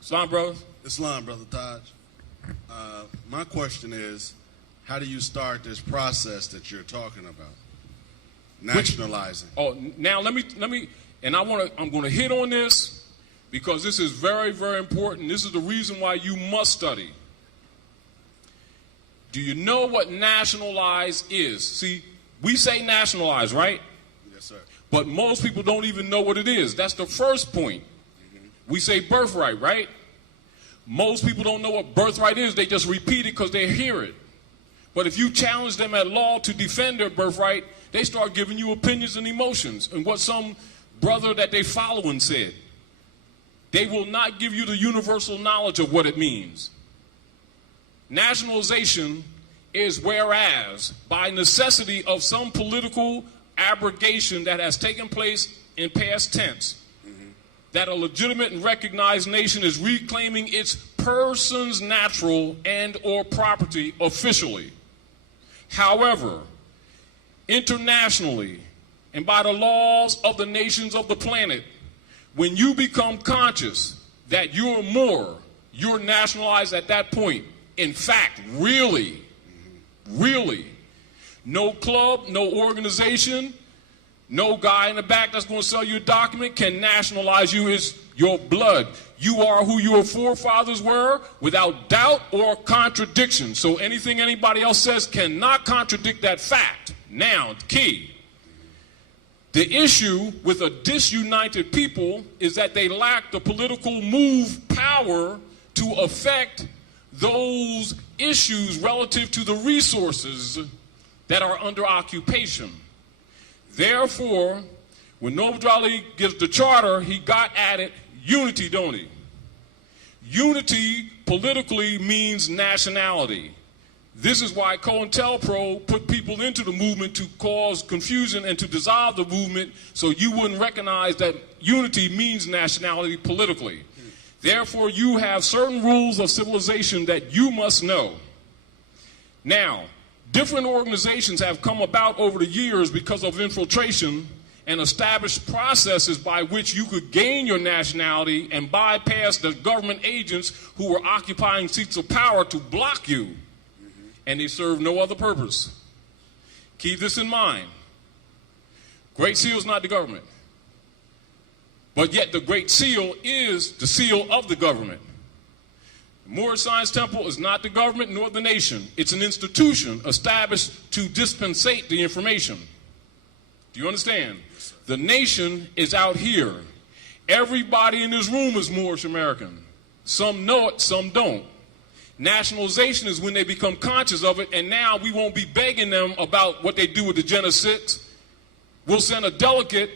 Islam, brother. Islam, Brother Taj. My question is, how do you start this process that you're talking about? Nationalizing. Now let me, and I'm going to hit on this because this is very, very important. This is the reason why you must study. Do you know what nationalize is? See, we say nationalize, right? Yes, sir. But most people don't even know what it is. That's the first point. We say birthright, right? Most people don't know what birthright is. They just repeat it because they hear it. But if you challenge them at law to defend their birthright, they start giving you opinions and emotions and what some brother that they following said. They will not give you the universal knowledge of what it means. Nationalization is whereas, by necessity of some political abrogation that has taken place in past tense, that a legitimate and recognized nation is reclaiming its person's natural and or property officially. However, internationally and by the laws of the nations of the planet, when you become conscious that you're more, you're nationalized at that point. In fact, really, no club, no organization, no guy in the back that's going to sell you a document can nationalize you. your blood. You are who your forefathers were without doubt or contradiction. So anything anybody else says cannot contradict that fact. Now, key. The issue with a disunited people is that they lack the political power to affect those issues relative to the resources that are under occupation. Therefore, when Noble Ali gives the charter, he got at it unity, don't he? Unity politically means nationality. This is why COINTELPRO put people into the movement to cause confusion and to dissolve the movement so you wouldn't recognize that unity means nationality politically. Therefore, you have certain rules of civilization that you must know. Now, different organizations have come about over the years because of infiltration and established processes by which you could gain your nationality and bypass the government agents who were occupying seats of power to block you. And they serve no other purpose. Keep this in mind. Great Seal is not the government. But yet the Great Seal is the seal of the government. The Moorish Science Temple is not the government nor the nation. It's an institution established to dispensate the information. Do you understand? The nation is out here. Everybody in this room is Moorish American. Some know it, some don't. Nationalization is when they become conscious of it, and now we won't be begging them about what they do with the Gen 6. We'll send a delegate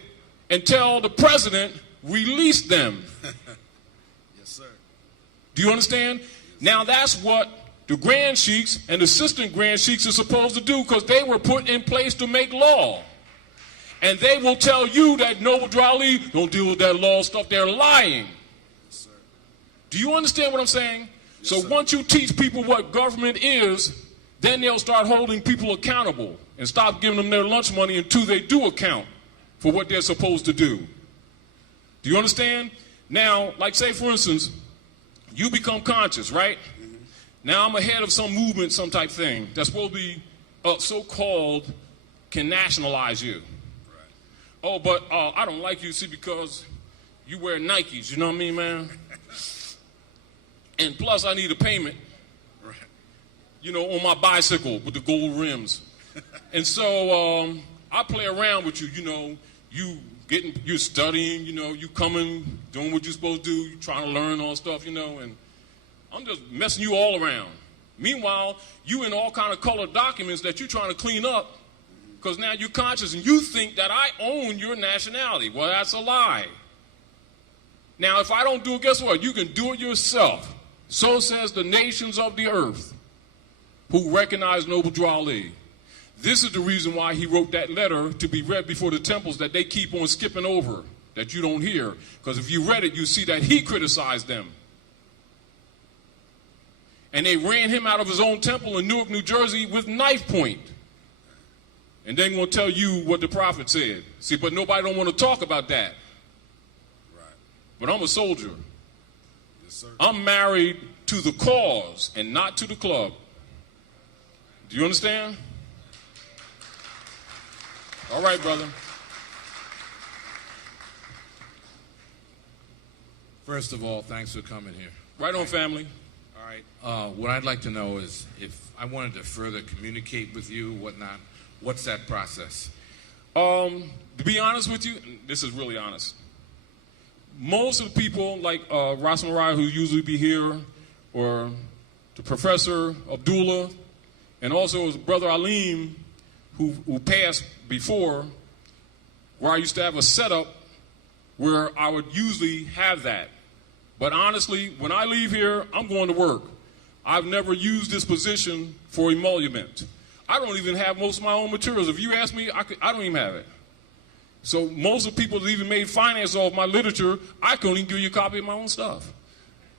and tell the president, release them. Yes, sir. Do you understand? Now that's what the Grand Sheiks and Assistant Grand Sheiks are supposed to do, because they were put in place to make law. And they will tell you that Noble Ali don't deal with that law stuff. They're lying. Yes, sir. Do you understand what I'm saying? Yes, so sir. once you teach people what government is, then they'll start holding people accountable and stop giving them their lunch money until they do account for what they're supposed to do. Do you understand? Now, like say for instance, you become conscious, right? Mm-hmm. Now I'm ahead of some movement, some type thing that's supposed to be so-called can nationalize you. Right. Oh, but I don't like you, see, because you wear Nikes, you know what I mean, man? And plus I need a payment, Right. you know, on my bicycle with the gold rims. And so I play around with you, you know, you're studying, you know, you coming, doing what you're supposed to do, you trying to learn all stuff, you know, and I'm just messing you all around. Meanwhile, you in all kind of colored documents that you're trying to clean up because now you're conscious and you think that I own your nationality. Well, that's a lie. Now, if I don't do it, guess what? You can do it yourself. So says the nations of the earth who recognize Noble Ali. This is the reason why he wrote that letter to be read before the temples that they keep on skipping over, that you don't hear. Because if you read it, you see that he criticized them. And they ran him out of his own temple in Newark, New Jersey with knife point. And they're going to tell you what the prophet said. See, but nobody don't want to talk about that. Right. But I'm a soldier. Yes, sir. I'm married to the cause and not to the club. Do you understand? All right, brother. First of all, thanks for coming here. Right on, family. All right. What I'd like to know is if I wanted to further communicate with you, whatnot, what's that process? To be honest with you, and this is really honest. Most of the people, like Ras Mariah, who usually be here, or the Professor Abdullah, and also his brother Alim, who passed before, where I used to have a setup where I would usually have that. But honestly, when I leave here, I'm going to work. I've never used this position for emolument. I don't even have most of my own materials. If you ask me, I don't even have it. So most of the people that even made finance off my literature, I couldn't even give you a copy of my own stuff.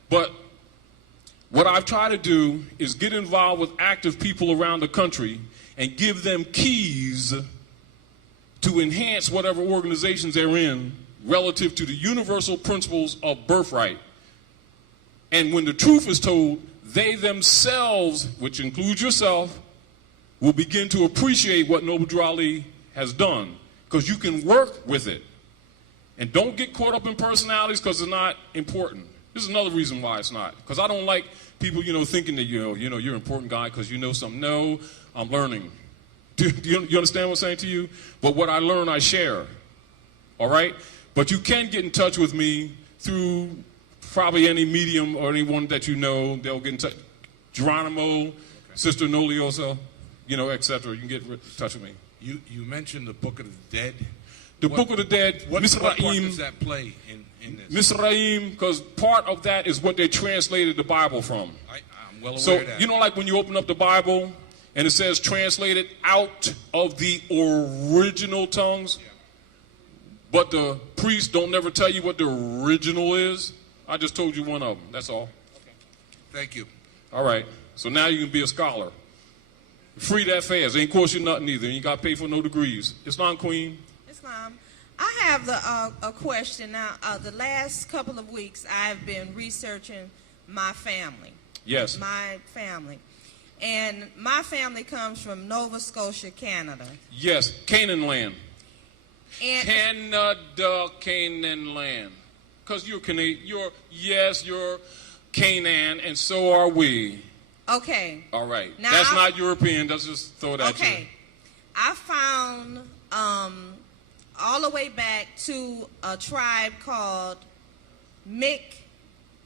But what I've tried to do is get involved with active people around the country and give them keys to enhance whatever organizations they're in relative to the universal principles of birthright. And when the truth is told, they themselves, which includes yourself, will begin to appreciate what Noble Ali has done, because you can work with it. And don't get caught up in personalities because it's not important. This is another reason why it's not. Because I don't like people, thinking that, you're an important guy because you know something. No, I'm learning. Do you understand what I'm saying to you? But what I learn, I share. All right? But you can get in touch with me through probably any medium or anyone that you know. They'll get in touch. Geronimo, Sister Noliosa, etc. You can get in touch with me. You mentioned the Book of the Dead. The Book of the Dead, What part Misraim. does that play in this? Misraim, because part of that is what they translated the Bible from. I'm well aware So, of that. like when you open up the Bible and it says translated out of the original tongues, but the priests don't never tell you what the original is? I just told you one of them. That's all. Thank you. All right. So now you can be a scholar. Free that fast. Ain't cost you nothing either. You got to pay for no degrees. Islam Queen. Islam. I have a question now. The last couple of weeks, I've been researching my family. Yes. My family. And my family comes from Nova Scotia, Canada. Yes. Canaan land. And Canada, Canaan land. Because you're Canadian. You're Canaan, and so are we. okay. All right. Now That's not European. Let's just throw it at you. Okay. I found all the way back to a tribe called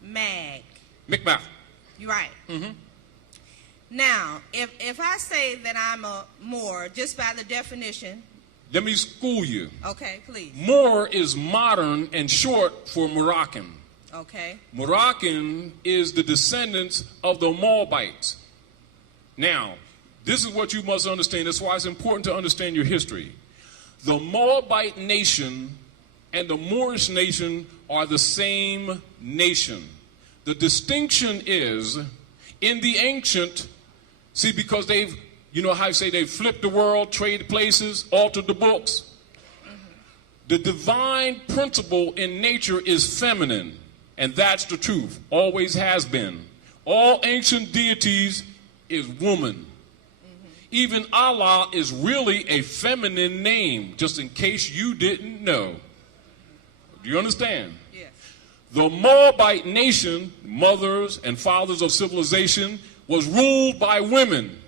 Mi'kmaq. Micmac. You're right. Mm-hmm. Now, if I say that I'm a Moor, just by the definition, Let me school you. okay, please. Moor is modern and short for Moroccan. Okay. Moroccan is the descendants of the Moabites. Now, this is what you must understand. That's why it's important to understand your history. The Moabite nation and the Moorish nation are the same nation. The distinction is in the ancient, see, because they've, how you say they've flipped the world, traded places, altered the books. The divine principle in nature is feminine, and that's the truth, always has been. All ancient deities is woman. Even Allah is really a feminine name, just in case you didn't know. Do you understand? Yes. The Moabite nation, mothers and fathers of civilization, was ruled by women.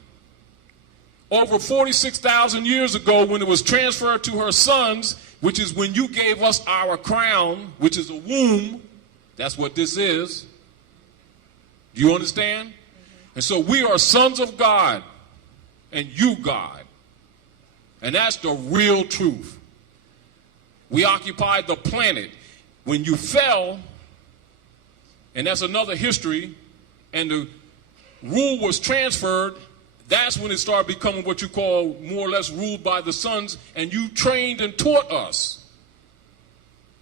Over 46,000 years ago, when it was transferred to her sons, which is when you gave us our crown, which is a womb, that's what this is. Do you understand? And so we are sons of God, and you God. And that's the real truth. We occupied the planet. When you fell, and that's another history, and the rule was transferred, that's when it started becoming what you call more or less ruled by the sons, and you trained and taught us.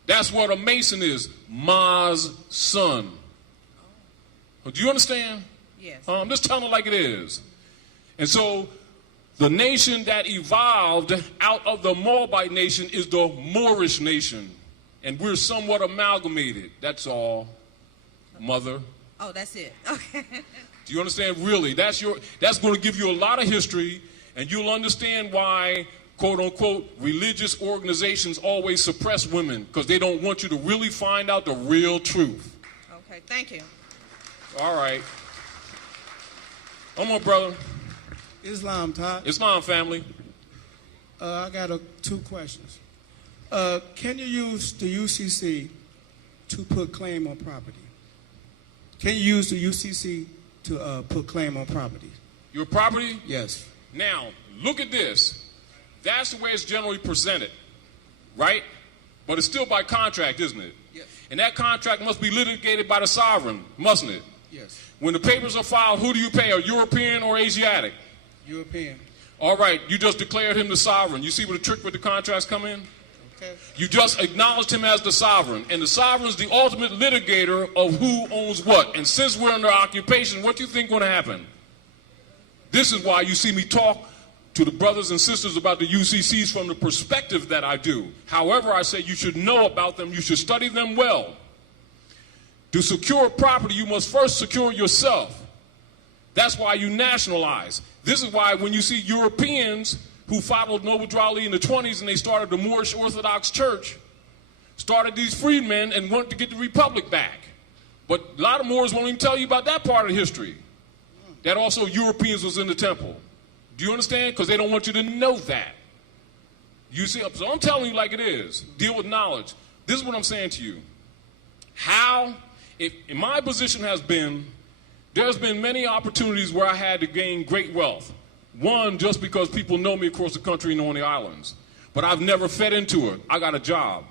That's what a Mason is, Ma's son. Do you understand? Yes. I'm just telling it like it is. And so the nation that evolved out of the Moabite nation is the Moorish nation. And we're somewhat amalgamated. That's all, mother. Oh, that's it. Okay. Do you understand? Really, that's going to give you a lot of history, and you'll understand why, quote unquote, religious organizations always suppress women, because they don't want you to really find out the real truth. Okay, thank you. All right. Come on, brother. Islam, Todd. Islam family. I got two questions. Can you use the UCC to put claim on property? Can you use the UCC to put claim on property? Your property? Yes. Now, look at this. That's the way it's generally presented, right? But it's still by contract, isn't it? Yes. And that contract must be litigated by the sovereign, mustn't it? Yes. When the papers are filed, who do you pay, a European or Asiatic? European. All right, you just declared him the sovereign. You see where the trick with the contracts come in? Okay. You just acknowledged him as the sovereign, and the sovereign is the ultimate litigator of who owns what. And since we're under occupation, what do you think going to happen? This is why you see me talk to the brothers and sisters about the UCCs from the perspective that I do. However, I say you should know about them, you should study them well. To secure property, you must first secure yourself. That's why you nationalize. This is why when you see Europeans who followed Noble Drew Ali in the 20s and they started the Moorish Orthodox Church, started these freedmen and wanted to get the republic back. But a lot of Moors won't even tell you about that part of history. That also Europeans was in the temple. Do you understand? Because they don't want you to know that. You see, so I'm telling you like it is. Deal with knowledge. This is what I'm saying to you. In my position has been, there's been many opportunities where I had to gain great wealth. One, just because people know me across the country and on the islands. But I've never fed into it. I got a job.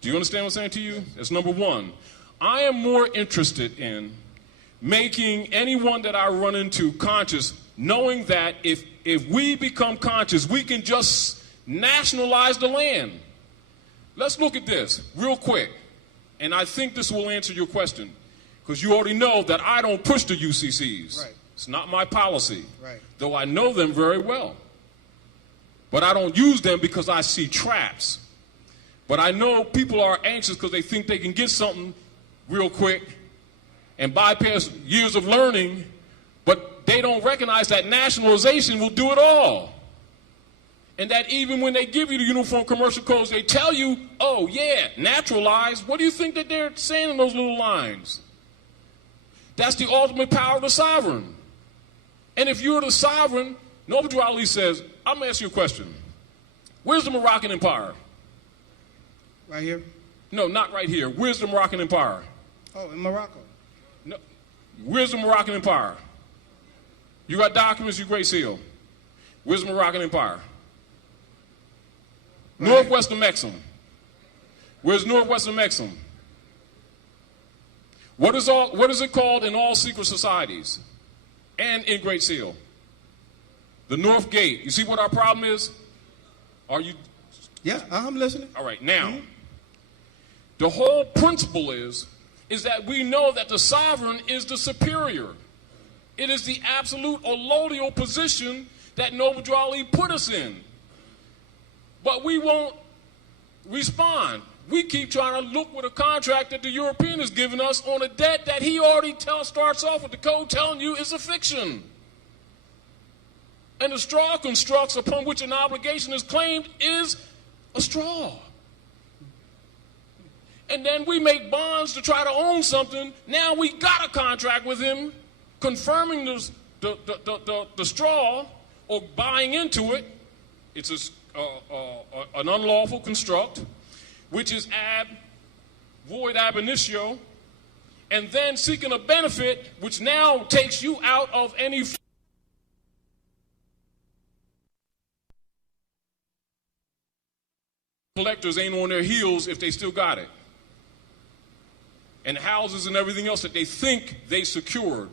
Do you understand what I'm saying to you? That's number one. I am more interested in making anyone that I run into conscious, knowing that if we become conscious, we can just nationalize the land. Let's look at this real quick. And I think this will answer your question. Because you already know that I don't push the UCCs. Right. It's not my policy. Right. Though I know them very well. But I don't use them because I see traps. But I know people are anxious because they think they can get something real quick and bypass years of learning, but they don't recognize that nationalization will do it all. And that even when they give you the Uniform Commercial Codes, they tell you, oh yeah, naturalize. What do you think that they're saying in those little lines? That's the ultimate power of the sovereign. And if you're the sovereign, Abdullah Ali says, I'm going to ask you a question. Where's the Moroccan Empire? Right here? No, not right here. Where's the Moroccan Empire? Oh, in Morocco. No. Where's the Moroccan Empire? You got documents, you Great Seal. Where's the Moroccan Empire? Right. Northwestern Mexum. Where's Northwestern Mexum? What is it called in all secret societies and in Great Seal? The North Gate. You see what our problem is? Are you? Yeah, I'm listening. All right, now, the whole principle is that we know that the sovereign is the superior. It is the absolute allodial position that Noble Ali put us in. But we won't respond. We keep trying to look with a contract that the European is giving us on a debt that he already starts off with the code telling you is a fiction. And the straw constructs upon which an obligation is claimed is a straw. And then we make bonds to try to own something. Now we got a contract with him confirming the straw or buying into it. It's an unlawful construct, which is void ab initio, and then seeking a benefit which now takes you out of any collectors ain't on their heels if they still got it. And houses and everything else that they think they secured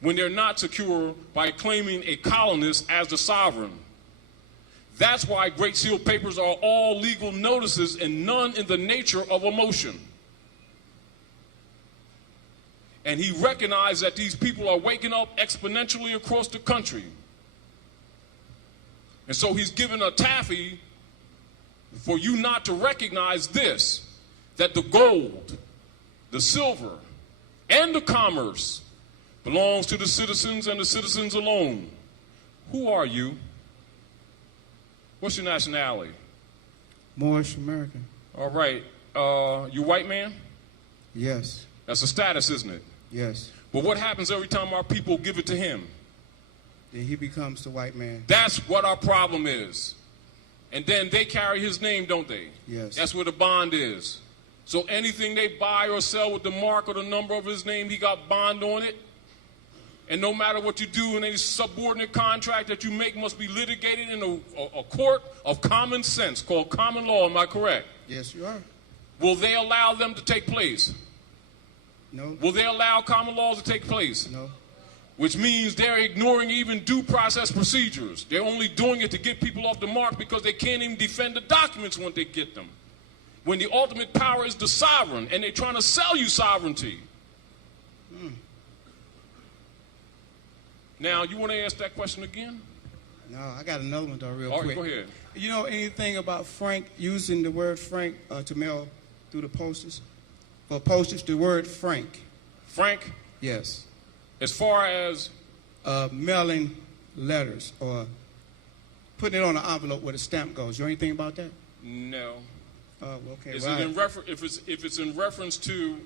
when they're not secure by claiming a colonist as the sovereign. That's why Great Seal papers are all legal notices and none in the nature of a motion. And he recognized that these people are waking up exponentially across the country. And so he's given a taffy for you not to recognize this, that the gold, the silver, and the commerce belongs to the citizens and the citizens alone. Who are you? What's your nationality? Moorish American. All right. You white man? Yes. That's a status, isn't it? Yes. But what happens every time our people give it to him? Then he becomes the white man. That's what our problem is. And then they carry his name, don't they? Yes. That's where the bond is. So anything they buy or sell with the mark or the number of his name, he got bond on it. And no matter what you do in any subordinate contract that you make must be litigated in a court of common sense called common law. Am I correct? Yes, you are. Will they allow them to take place? No. Will they allow common laws to take place? No. Which means they're ignoring even due process procedures. They're only doing it to get people off the mark because they can't even defend the documents when they get them. When the ultimate power is the sovereign, and they're trying to sell you sovereignty. Now, you want to ask that question again? No, I got another one though, real All right, quick. go ahead. You know anything about Frank using the word Frank to mail through the postage? For postage, the word Frank. Frank? Yes. As far as? Mailing letters or putting it on an envelope where the stamp goes. You know anything about that? No. Okay. Is it in if it's in reference to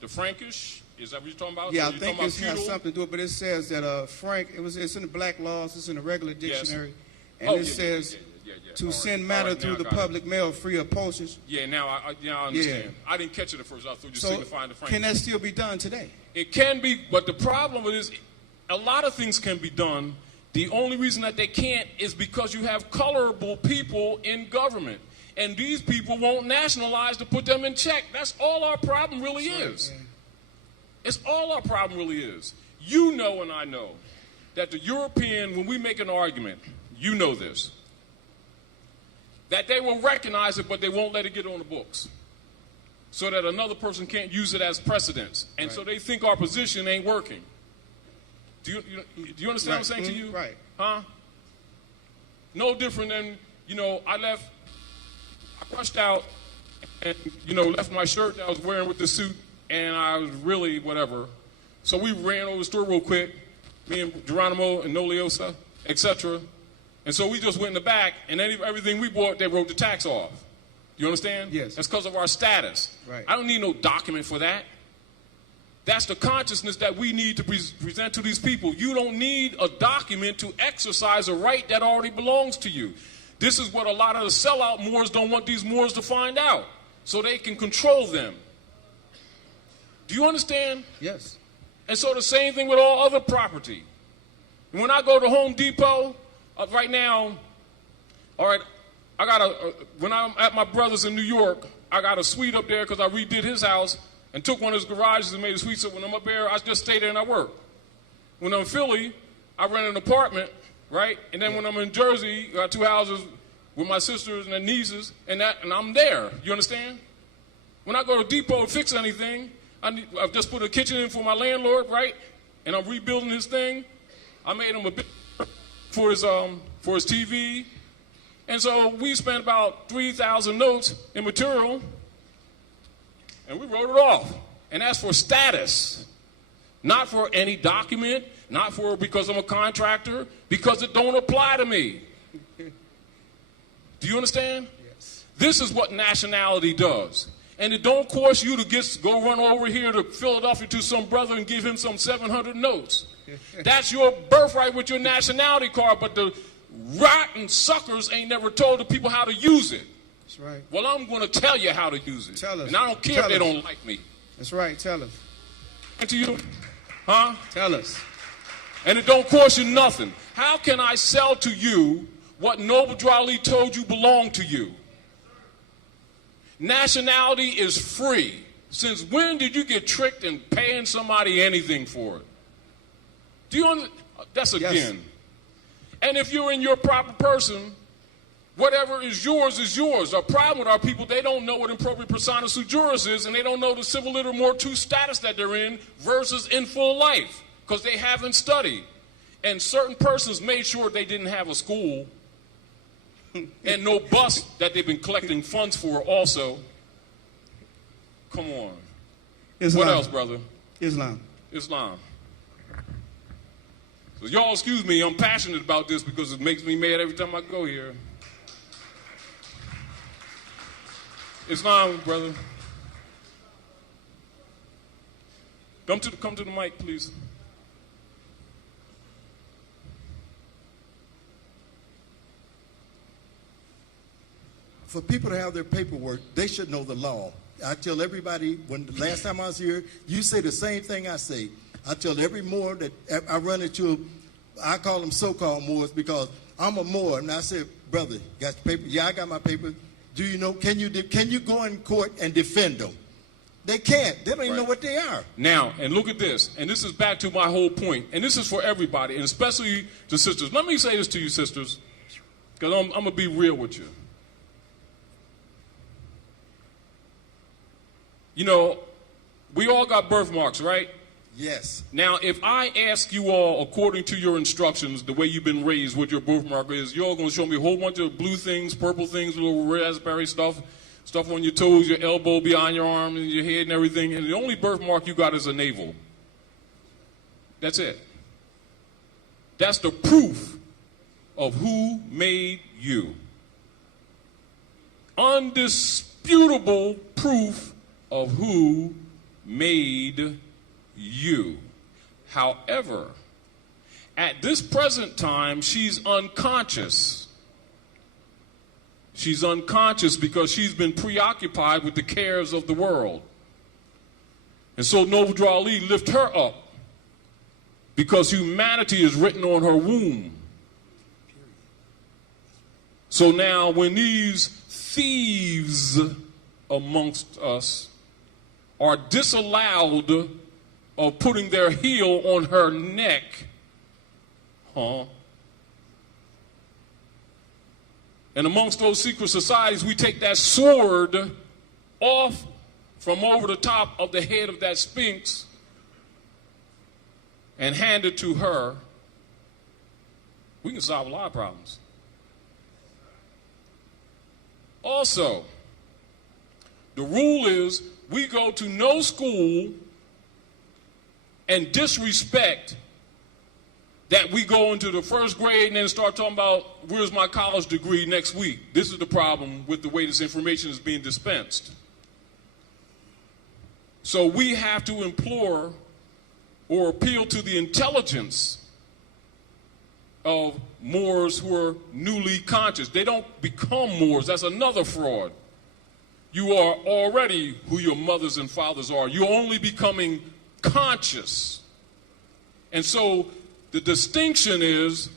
the Frankish? Is that what you're talking about? Yeah, I I think it has something to do with it, but it says that Frank, it's in the black laws, it's in the regular dictionary, and it says to send matter through the public mail free of postage. Yeah, now I understand. I didn't catch it at first. I thought you signifying the Frankish. Can that still be done today? It can be, but the problem is a lot of things can be done. The only reason that they can't is because you have colorable people in government. And these people won't nationalize to put them in check. That's all our problem really is. Yeah. It's all our problem really is. You know and I know that the European, when we make an argument, you know this, that they will recognize it, but they won't let it get on the books so that another person can't use it as precedence. And so they think our position ain't working. Do you understand what I'm saying to you? Right. Huh? No different than, I rushed out and, left my shirt that I was wearing with the suit, and I was really whatever. So we ran over the store real quick, me and Geronimo and Noliosa, etc. And so we just went in the back, and everything we bought, they wrote the tax off. You understand? Yes. That's because of our status. Right. I don't need no document for that. That's the consciousness that we need to present to these people. You don't need a document to exercise a right that already belongs to you. This is what a lot of the sellout Moors don't want these Moors to find out, so they can control them. Do you understand? Yes. And so the same thing with all other property. When I go to Home Depot, right now, all right, when I'm at my brother's in New York, I got a suite up there because I redid his house and took one of his garages and made a suite. So when I'm up there, I just stay there and I work. When I'm in Philly, I rent an apartment, right? And then when I'm in Jersey, I got 2 houses with my sisters and their nieces, and I'm there. You understand? When I go to Depot to fix anything, I've just put a kitchen in for my landlord, right? And I'm rebuilding his thing. I made him a bit for his TV. And so we spent about 3,000 notes in material, and we wrote it off. And that's for status, not for any document, not for because I'm a contractor, because it don't apply to me. Do you understand? Yes. This is what nationality does. And it don't cost you to go run over here to Philadelphia to some brother and give him some 700 notes. That's your birthright with your nationality card, but the rotten suckers ain't never told the people how to use it. That's right. Well, I'm going to tell you how to use it. Tell us. And I don't care if they don't like me. That's right. Tell us. And to you, huh? Tell us. And it don't cost you nothing. How can I sell to you what Noble Drawley told you belonged to you? Nationality is free. Since when did you get tricked in paying somebody anything for it? Do you understand? That's again. Yes. And if you're in your proper person, whatever is yours is yours. Our problem with our people, they don't know what impropriate persona sui juris is, and they don't know the civil liter mortuus status that they're in versus in full life, because they haven't studied. And certain persons made sure they didn't have a school and no bus that they've been collecting funds for also. Come on. Islam. What else, brother? Islam. Islam. So y'all excuse me, I'm passionate about this because it makes me mad every time I go here. Islam, brother. Come to the mic, please. For people to have their paperwork, they should know the law. I tell everybody, when the last time I was here, you say the same thing I say. I tell every Moor that I run into, I call them so-called Moors because I'm a Moor. And I said, brother, got your paper? Yeah, I got my paper. Do you know, can you go in court and defend them? They can't. They don't even know what they are. Now, and look at this. And this is back to my whole point. And this is for everybody, and especially the sisters. Let me say this to you, sisters, because I'm going to be real with you. You know, we all got birthmarks, right? Yes. Now, if I ask you all, according to your instructions, the way you've been raised, what your birthmark is, you're all going to show me a whole bunch of blue things, purple things, little raspberry stuff on your toes, your elbow, behind your arm, and your head and everything, and the only birthmark you got is a navel. That's it. That's the proof of who made you. undisputable proof of who made you. However, at this present time, she's unconscious. She's unconscious because she's been preoccupied with the cares of the world. And so Noble Ali lift her up because humanity is written on her womb. So now when these thieves amongst us are disallowed of putting their heel on her neck, and amongst those secret societies, we take that sword off from over the top of the head of that Sphinx and hand it to her. We can solve a lot of problems. Also, the rule is we go to no school and disrespect that we go into the first grade and then start talking about where's my college degree next week. This is the problem with the way this information is being dispensed. So we have to implore or appeal to the intelligence of Moors who are newly conscious. They don't become Moors. That's another fraud. You are already who your mothers and fathers are. You're only becoming conscious. And so the distinction is,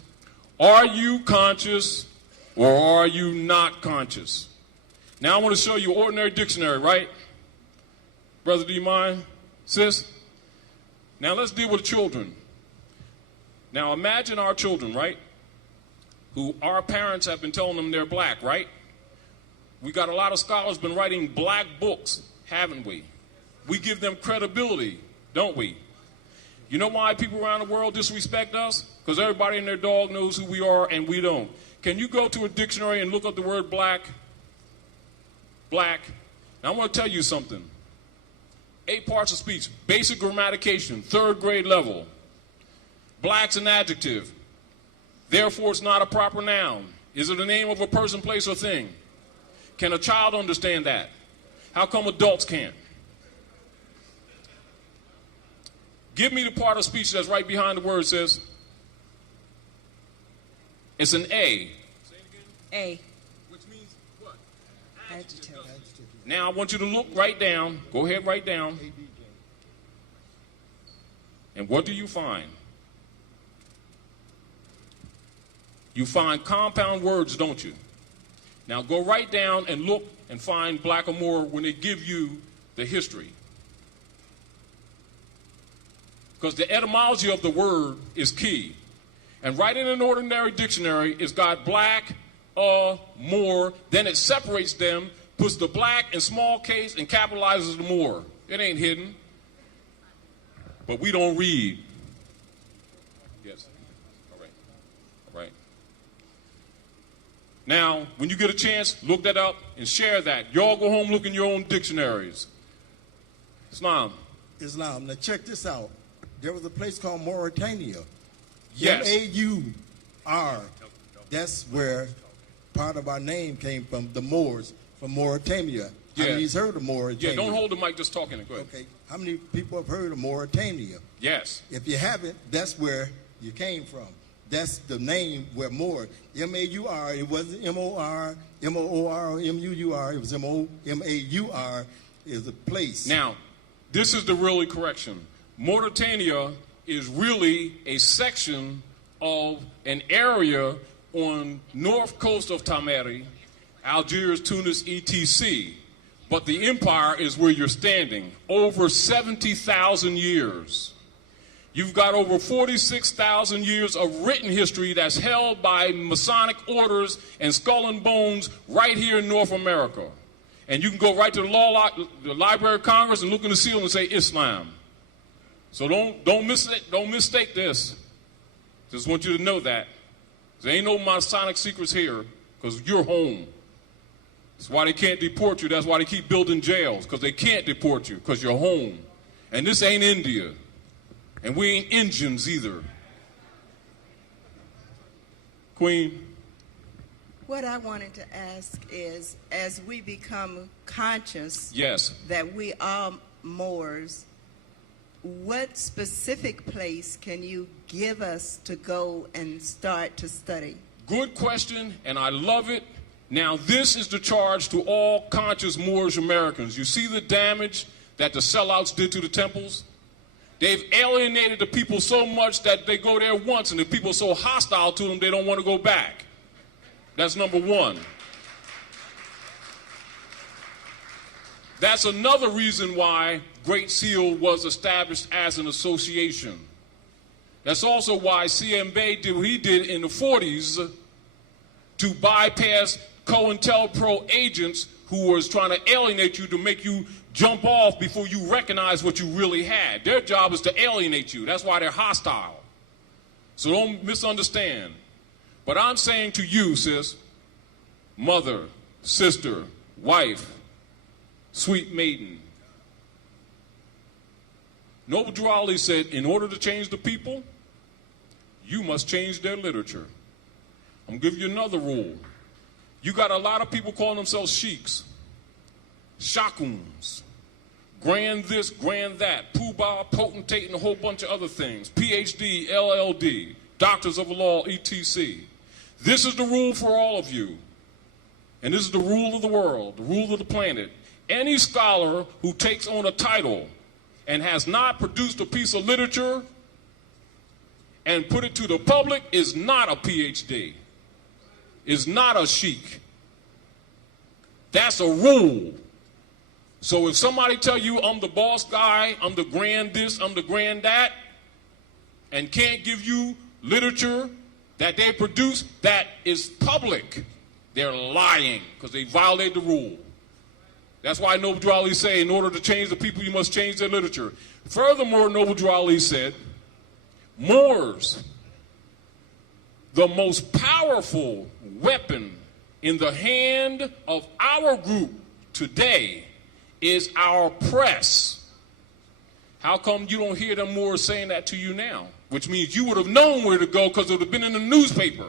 are you conscious or are you not conscious? Now I want to show you ordinary dictionary, right? Brother, do you mind? Sis? Now let's deal with children. Now imagine our children, right? Who our parents have been telling them they're black, right? We got a lot of scholars been writing black books, haven't we? We give them credibility, don't we? You know why people around the world disrespect us? Because everybody and their dog knows who we are and we don't. Can you go to a dictionary and look up the word black? Black. Now I want to tell you something. 8 parts of speech, basic grammatication, 3rd grade level. Black's an adjective. Therefore, it's not a proper noun. Is it the name of a person, place, or thing? Can a child understand that? How come adults can't? Give me the part of speech that's right behind the word, sis. It's an A. Say it again. A. Which means what? Adjective. Now I want you to look right down. Go ahead, write down. And what do you find? You find compound words, don't you? Now go right down and look and find black or Moor when they give you the history. Because the etymology of the word is key. And right in an ordinary dictionary, it's got black, Moor, then it separates them, puts the black in small case and capitalizes the Moor. It ain't hidden. But we don't read. Yes. All right. All right. Now, when you get a chance, look that up and share that. Y'all go home, look in your own dictionaries. Islam. Islam. Now check this out. There was a place called Mauritania. Yes. M-A-U-R. That's where part of our name came from, the Moors, from Mauritania. Yeah. How many's heard of Mauritania? Yeah, don't hold the mic, just talking it. Go ahead. Okay. How many people have heard of Mauritania? Yes. If you haven't, that's where you came from. That's the name where Moor, M-A-U-R, it wasn't M-O-R, M-O-O-R, or M-U-U-R, it was M-O-M-A-U-R, is a place. Now, this is the really correction. Mauritania is really a section of an area on north coast of Tamari, Algiers, Tunis, etc. But the empire is where you're standing. Over 70,000 years. You've got over 46,000 years of written history that's held by Masonic orders and Skull and Bones right here in North America. And you can go right to the Library of Congress and look in the seal and say Islam. So don't mistake this. Just want you to know that. There ain't no Masonic secrets here because you're home. That's why they can't deport you. That's why they keep building jails, because they can't deport you because you're home. And this ain't India. And we ain't Indians either. Queen. What I wanted to ask is, as we become conscious Yes. that we are Moors, what specific place can you give us to go and start to study? Good question, and I love it. Now, this is the charge to all conscious Moorish Americans. You see the damage that the sellouts did to the temples? They've alienated the people so much that they go there once, and the people are so hostile to them they don't want to go back. That's number one. That's another reason why Great Seal was established as an association. That's also why CM Bey did what he did in the 40s to bypass COINTELPRO agents who was trying to alienate you to make you jump off before you recognize what you really had. Their job is to alienate you. That's why they're hostile. So don't misunderstand. But I'm saying to you, sis, mother, sister, wife, sweet maiden, Noble Drew Ali said, in order to change the people, you must change their literature. I'm going to give you another rule. You got a lot of people calling themselves sheiks, shakums, grand this, grand that, poobah, potentate, and a whole bunch of other things, PhD, LLD, doctors of law, etc. This is the rule for all of you, and this is the rule of the world, the rule of the planet. Any scholar who takes on a title and has not produced a piece of literature and put it to the public is not a PhD, is not a sheik. That's a rule. So if somebody tell you I'm the boss guy, I'm the grand this, I'm the grand that, and can't give you literature that they produce that is public, they're lying because they violate the rule. That's why Noble Drew Ali say, in order to change the people, you must change their literature. Furthermore, Noble Drew Ali said, Moors, the most powerful weapon in the hand of our group today is our press. How come you don't hear them Moors saying that to you now? Which means you would have known where to go because it would have been in the newspaper.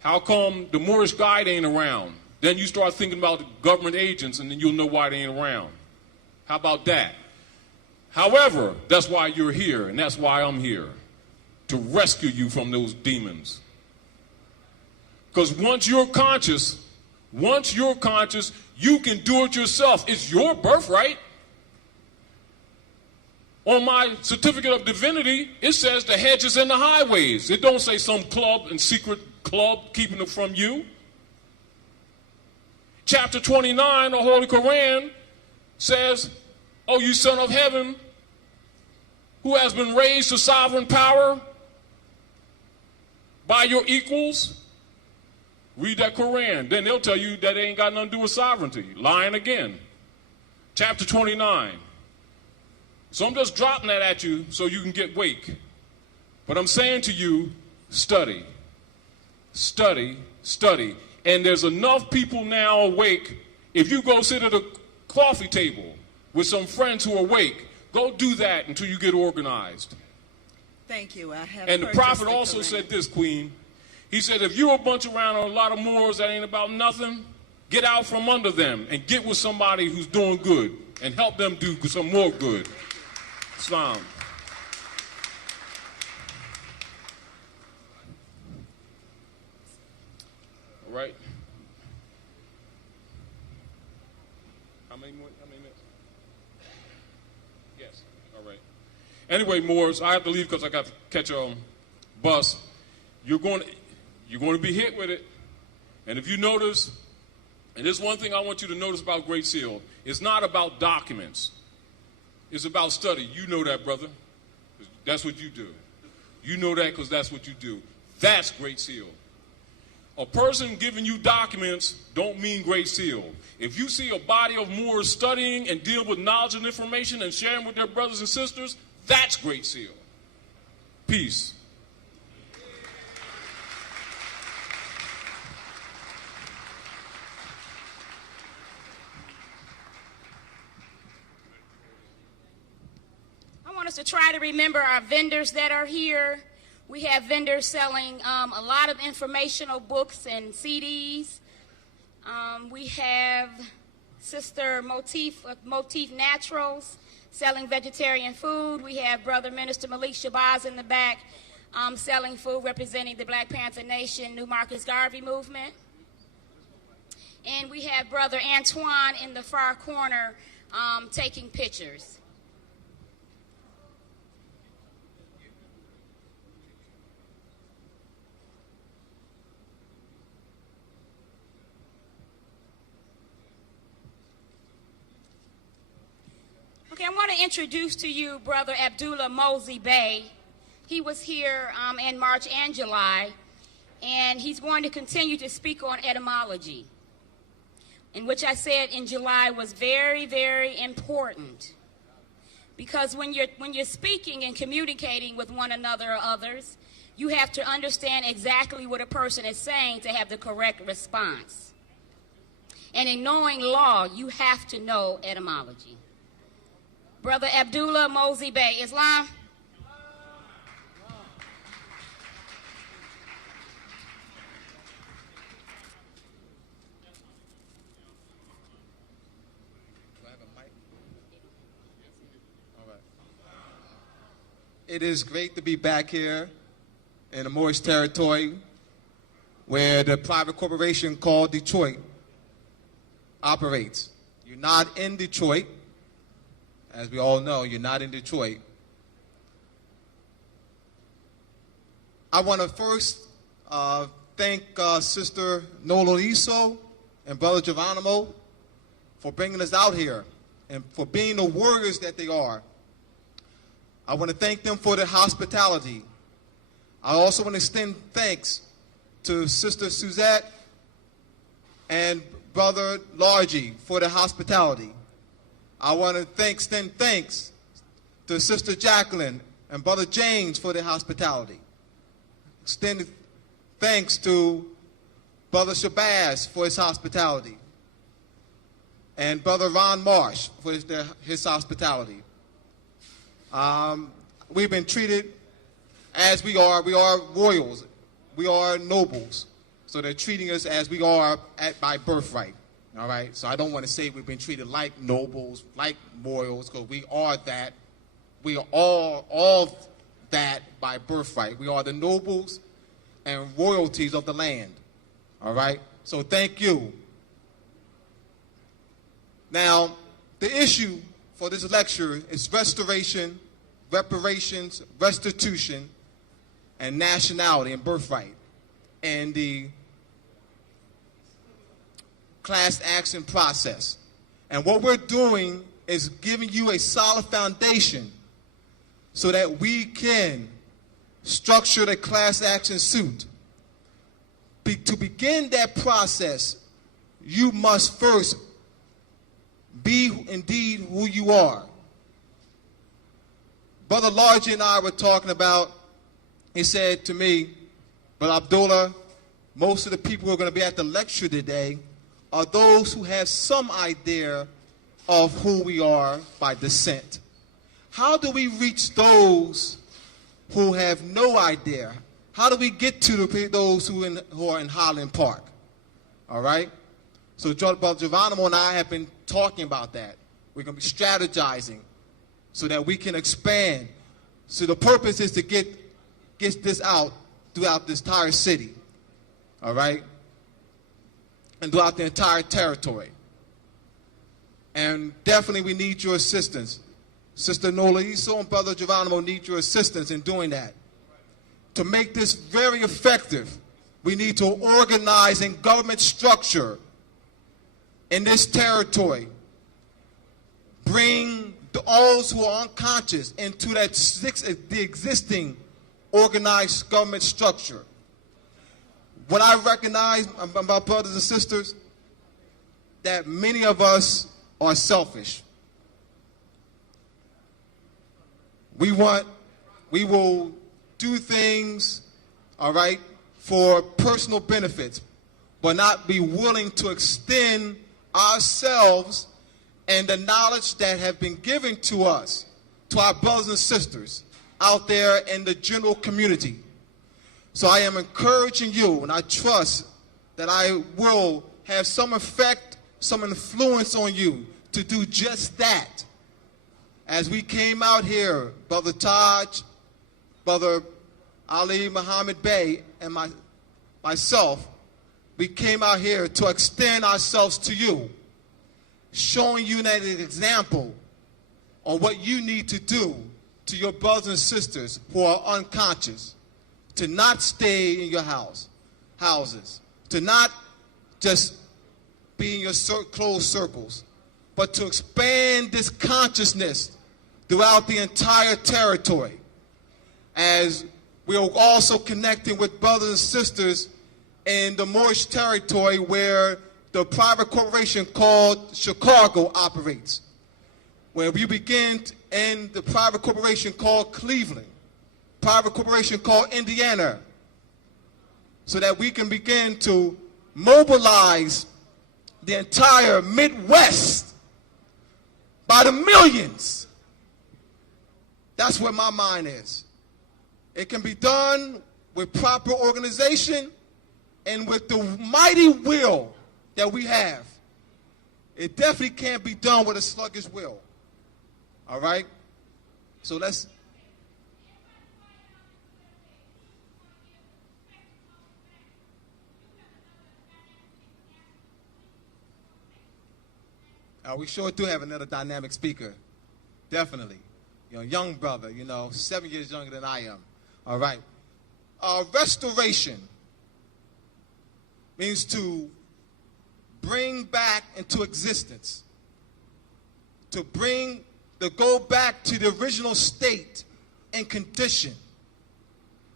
How come the Moorish guide ain't around? Then you start thinking about the government agents, and then you'll know why they ain't around. How about that? However, that's why you're here, and that's why I'm here, to rescue you from those demons. Because once you're conscious, you can do it yourself. It's your birthright. On my certificate of divinity, it says the hedges and the highways. It don't say some club and secret club keeping it from you. Chapter 29 of the Holy Quran says, "O you son of heaven, who has been raised to sovereign power by your equals," read that Quran. Then they'll tell you that it ain't got nothing to do with sovereignty. Lying again. Chapter 29. So I'm just dropping that at you so you can get wake. But I'm saying to you, study. Study, study. And there's enough people now awake. If you go sit at a coffee table with some friends who are awake, go do that until you get organized. Thank you. I have. And the prophet also said this, Queen. He said, if you're a bunch around a lot of Moors that ain't about nothing, get out from under them and get with somebody who's doing good and help them do some more good. Islam. All right. How many minutes? Yes. All right. Anyway, Moors, I have to leave because I got to catch a bus. You're going to be hit with it. And if you notice, and there's one thing I want you to notice about Great Seal, it's not about documents. It's about study. You know that, brother. That's what you do. You know that because that's what you do. That's Great Seal. A person giving you documents don't mean Great Seal. If you see a body of Moors studying and dealing with knowledge and information and sharing with their brothers and sisters, that's Great Seal. Peace. I want us to try to remember our vendors that are here. We have vendors selling a lot of informational books and CDs. We have Sister Motif Naturals selling vegetarian food. We have Brother Minister Malik Shabazz in the back selling food representing the Black Panther Nation, New Marcus Garvey movement. And we have Brother Antoine in the far corner taking pictures. Okay, I want to introduce to you Brother Abdullah Mosi Bey. He was here in March and July, and he's going to continue to speak on etymology, in which I said in July was very, very important. Because when you're speaking and communicating with one another or others, you have to understand exactly what a person is saying to have the correct response. And in knowing law, you have to know etymology. Brother Abdullah Mosi Bey, Islam. It is great to be back here in the Moorish territory where the private corporation called Detroit operates. You're not in Detroit. As we all know, you're not in Detroit. I want to first thank Sister Nola Iso and Brother Geronimo for bringing us out here and for being the warriors that they are. I want to thank them for their hospitality. I also want to extend thanks to Sister Suzette and Brother Largie for their hospitality. I want to extend thanks to Sister Jacqueline and Brother James for their hospitality. Extend thanks to Brother Shabazz for his hospitality. And Brother Ron Marsh for his hospitality. We've been treated as we are. We are royals. We are nobles. So they're treating us as we are by birthright. All right? So I don't want to say we've been treated like nobles, like royals, because we are that. We are all that by birthright. We are the nobles and royalties of the land. All right? So thank you. Now, the issue for this lecture is restoration, reparations, restitution, and nationality and birthright, and the class action process. And what we're doing is giving you a solid foundation so that we can structure the class action suit. To begin that process, you must first be indeed who you are. Brother Largie and I were talking about, he said to me, Brother Abdullah, most of the people who are going to be at the lecture today are those who have some idea of who we are by descent. How do we reach those who have no idea? How do we get to those who are in Highland Park? All right? So Brother Geronimo and I have been talking about that. We're going to be strategizing so that we can expand. So the purpose is to get this out throughout this entire city. All right? And throughout the entire territory. And definitely we need your assistance. Sister Nola Iso and Brother Geronimo need your assistance in doing that. To make this very effective, we need to organize in government structure in this territory. Bring those who are unconscious into the existing organized government structure. What I recognize, my brothers and sisters, that many of us are selfish. We will do things, all right, for personal benefits, but not be willing to extend ourselves and the knowledge that have been given to us, to our brothers and sisters out there in the general community. So I am encouraging you, and I trust that I will have some effect, some influence on you to do just that. As we came out here, Brother Taj, Brother Ali Muhammad Bey, and myself, we came out here to extend ourselves to you, showing you that an example on what you need to do to your brothers and sisters who are unconscious, to not stay in your houses, to not just be in your closed circles, but to expand this consciousness throughout the entire territory. As we are also connecting with brothers and sisters in the Moorish territory where the private corporation called Chicago operates, where we begin in the private corporation called Cleveland, private corporation called Indiana, so that we can begin to mobilize the entire Midwest by the millions. That's where my mind is. It can be done with proper organization and with the mighty will that we have. It definitely can't be done with a sluggish will. All right? So let's... We sure do have another dynamic speaker. Definitely. Young brother, 7 years younger than I am. All right. Restoration means to bring back into existence, to go back to the original state and condition,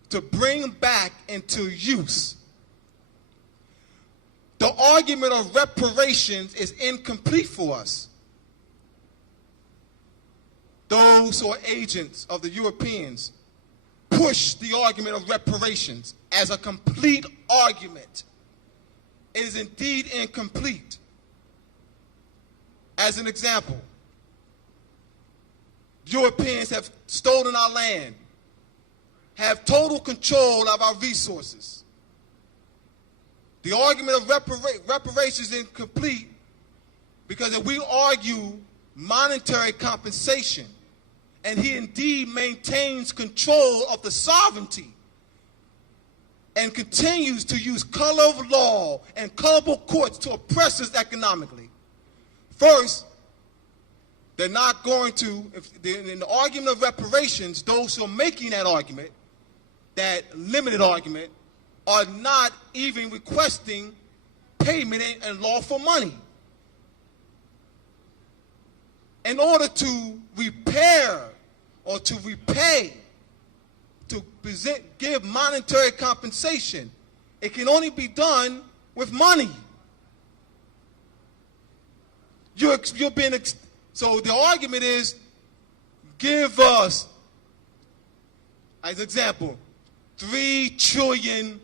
to bring back into use. The argument of reparations is incomplete for us. Those who are agents of the Europeans push the argument of reparations as a complete argument. It is indeed incomplete. As an example, Europeans have stolen our land, have total control of our resources. The argument of reparations is incomplete because if we argue monetary compensation, and he indeed maintains control of the sovereignty and continues to use color of law and colorable courts to oppress us economically. First, they're not going to, in the argument of reparations, those who are making that argument, that limited argument, are not even requesting payment and lawful money. In order to repair or to repay, to give monetary compensation, it can only be done with money. So the argument is, give us, as an example, 3 trillion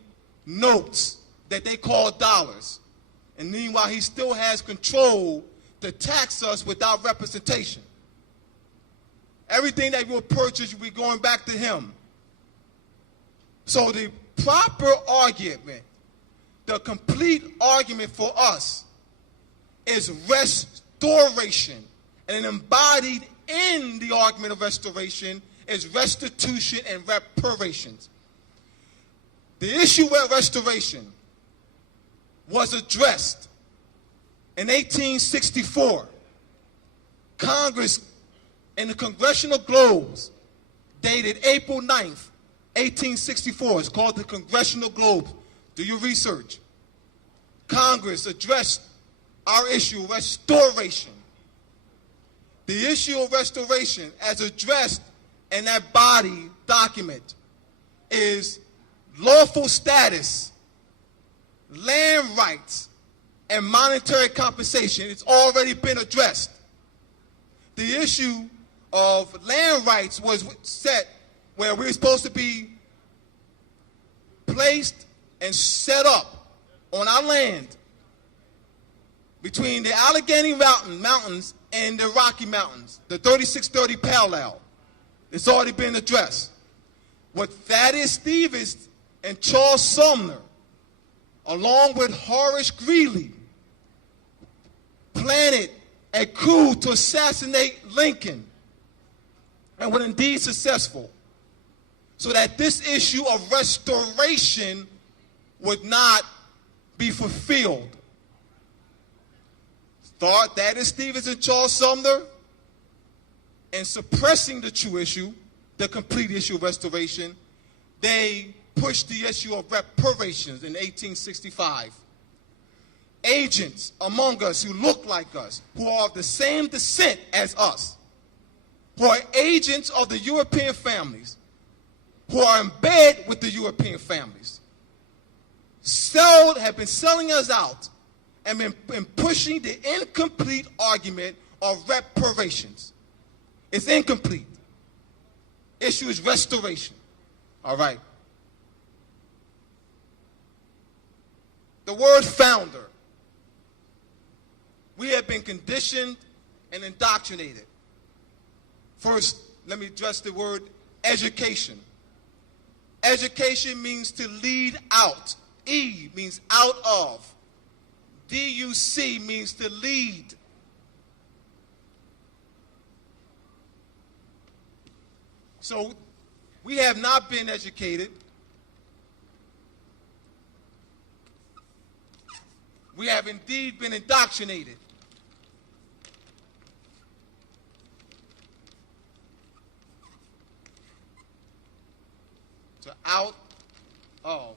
notes that they call dollars. And meanwhile, he still has control to tax us without representation. Everything that we'll purchase will be going back to him. So the proper argument, the complete argument for us is restoration. And embodied in the argument of restoration is restitution and reparations. The issue with restoration was addressed in 1864. Congress, in the Congressional Globes, dated April 9th, 1864. It's called the Congressional Globe. Do your research. Congress addressed our issue, restoration. The issue of restoration, as addressed in that body document, is lawful status, land rights, and monetary compensation. It's already been addressed. The issue of land rights was set where we're supposed to be placed and set up on our land between the Allegheny Mountains and the Rocky Mountains, the 3630 parallel. It's already been addressed. What Thaddeus Stevens and Charles Sumner, along with Horace Greeley, planted a coup to assassinate Lincoln, and were indeed successful, so that this issue of restoration would not be fulfilled. Thought that is Stevens and Charles Sumner, and suppressing the true issue, the complete issue of restoration, they pushed the issue of reparations in 1865. Agents among us who look like us, who are of the same descent as us, who are agents of the European families, who are in bed with the European families, have been selling us out and been pushing the incomplete argument of reparations. It's incomplete. Issue is restoration. All right. The word founder. We have been conditioned and indoctrinated. First, let me address the word education. Education means to lead out. E means out of. D-U-C means to lead. So we have not been educated. We have indeed been indoctrinated. To out of.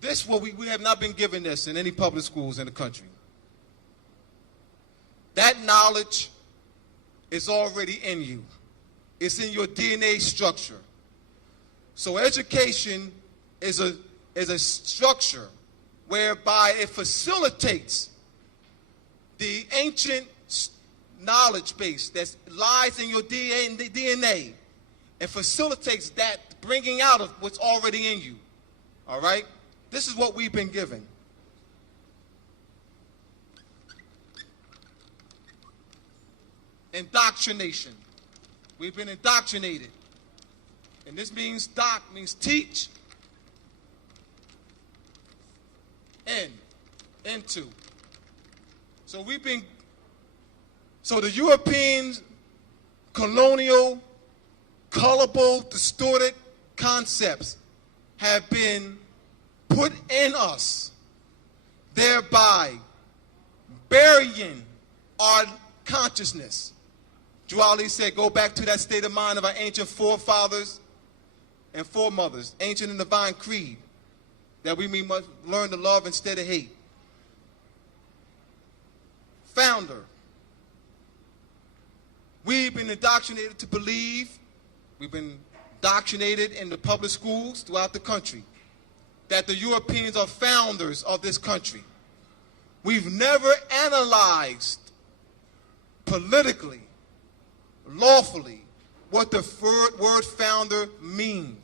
This, what we have not been given this in any public schools in the country. That knowledge is already in you. It's in your DNA structure. So education is a structure whereby it facilitates the ancient knowledge base that lies in your DNA and facilitates that bringing out of what's already in you. All right? This is what we've been given. Indoctrination. We've been indoctrinated. And this means doc means teach. Into. So the Europeans' colonial, colorable, distorted concepts have been put in us, thereby burying our consciousness. Drew Ali said, go back to that state of mind of our ancient forefathers and foremothers, ancient and divine creed, that we must learn to love instead of hate. Founder. We've been indoctrinated to believe, we've been indoctrinated in the public schools throughout the country, that the Europeans are founders of this country. We've never analyzed politically, lawfully, what the word founder means.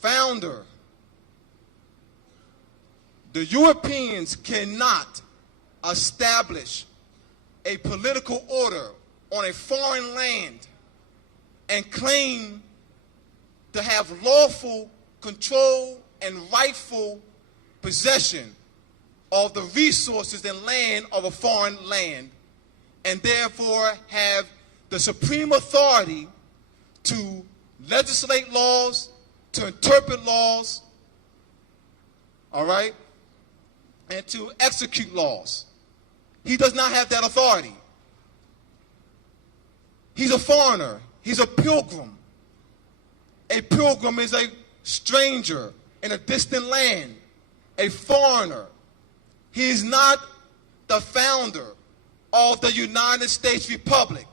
Founder. The Europeans cannot establish a political order on a foreign land and claim to have lawful control and rightful possession of the resources and land of a foreign land, and therefore have the supreme authority to legislate laws, to interpret laws, all right, and to execute laws. He does not have that authority. He's a foreigner. He's a pilgrim. A pilgrim is a stranger in a distant land, a foreigner. He is not the founder of the United States Republic.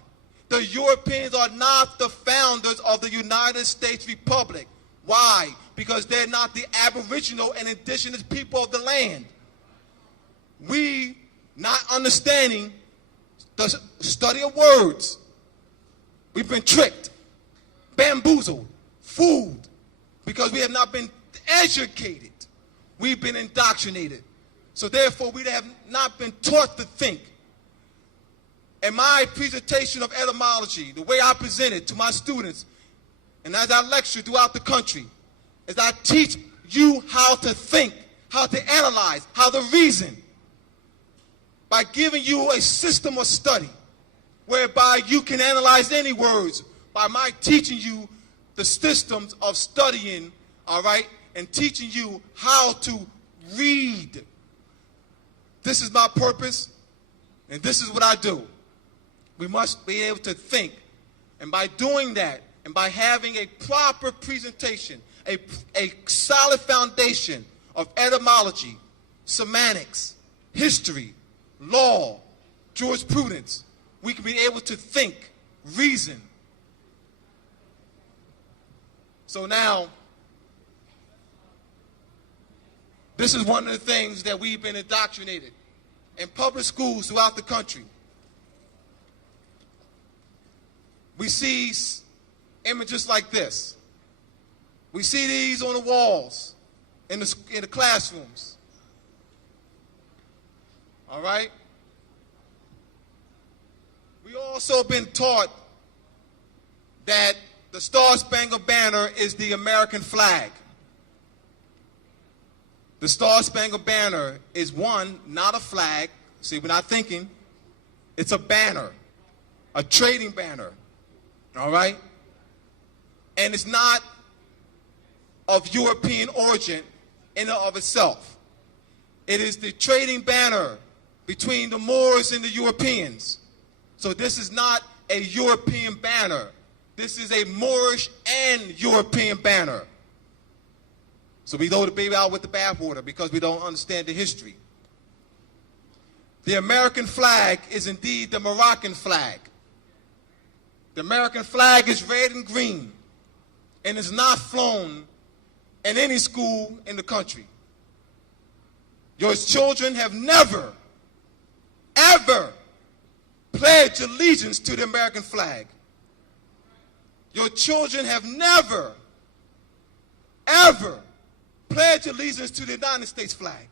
The Europeans are not the founders of the United States Republic. Why? Because they're not the aboriginal and indigenous people of the land. We, not understanding the study of words, we've been tricked, bamboozled, fooled, because we have not been educated. We've been indoctrinated. So therefore, we have not been taught to think. And my presentation of etymology, the way I present it to my students, and as I lecture throughout the country, is I teach you how to think, how to analyze, how to reason, by giving you a system of study whereby you can analyze any words by my teaching you the systems of studying, all right, and teaching you how to read. This is my purpose, and this is what I do. We must be able to think, and by doing that, and by having a proper presentation, a solid foundation of etymology, semantics, history, law, jurisprudence, we can be able to think, reason. So now, this is one of the things that we've been indoctrinated in public schools throughout the country. We see images like this. We see these on the walls in the classrooms. All right? We also been taught that the Star-Spangled Banner is the American flag. The Star-Spangled Banner is one, not a flag. See, we're not thinking. It's a banner, a trading banner. All right? And it's not of European origin in and of itself. It is the trading banner between the Moors and the Europeans. So this is not a European banner. This is a Moorish and European banner. So we throw the baby out with the bathwater because we don't understand the history. The American flag is indeed the Moroccan flag. The American flag is red and green and is not flown in any school in the country. Your children have never, ever pledged allegiance to the American flag. Your children have never, ever pledged allegiance to the United States flag.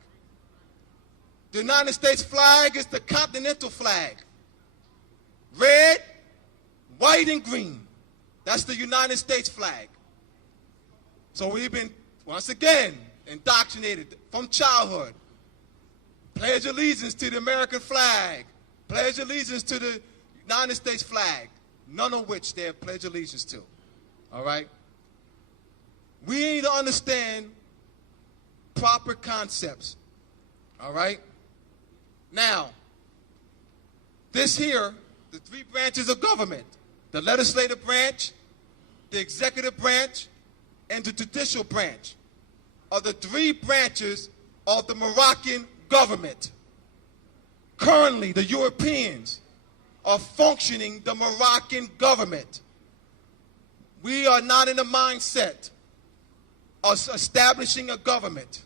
The United States flag is the continental flag. Red, white, and green. That's the United States flag. So we've been, once again, indoctrinated from childhood. Pledge allegiance to the American flag. Pledge allegiance to the United States flag. None of which they have pledged allegiance to. All right? We need to understand proper concepts. All right? Now, this here, the three branches of government, the legislative branch, the executive branch, and the judicial branch, are the three branches of the Moroccan government. Currently, the Europeans are functioning the Moroccan government. We are not in the mindset of establishing a government.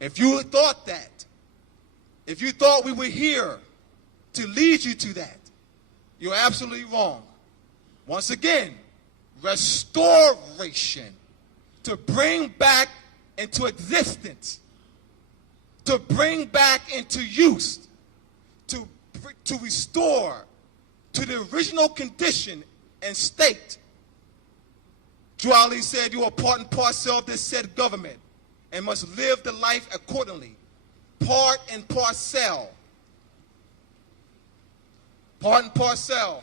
If you thought that, if you thought we were here to lead you to that, you're absolutely wrong. Once again, restoration, to bring back into existence, to bring back into use, to restore to the original condition and state. Drew Ali said, you are part and parcel of this said government and must live the life accordingly. Part and parcel. Part and parcel.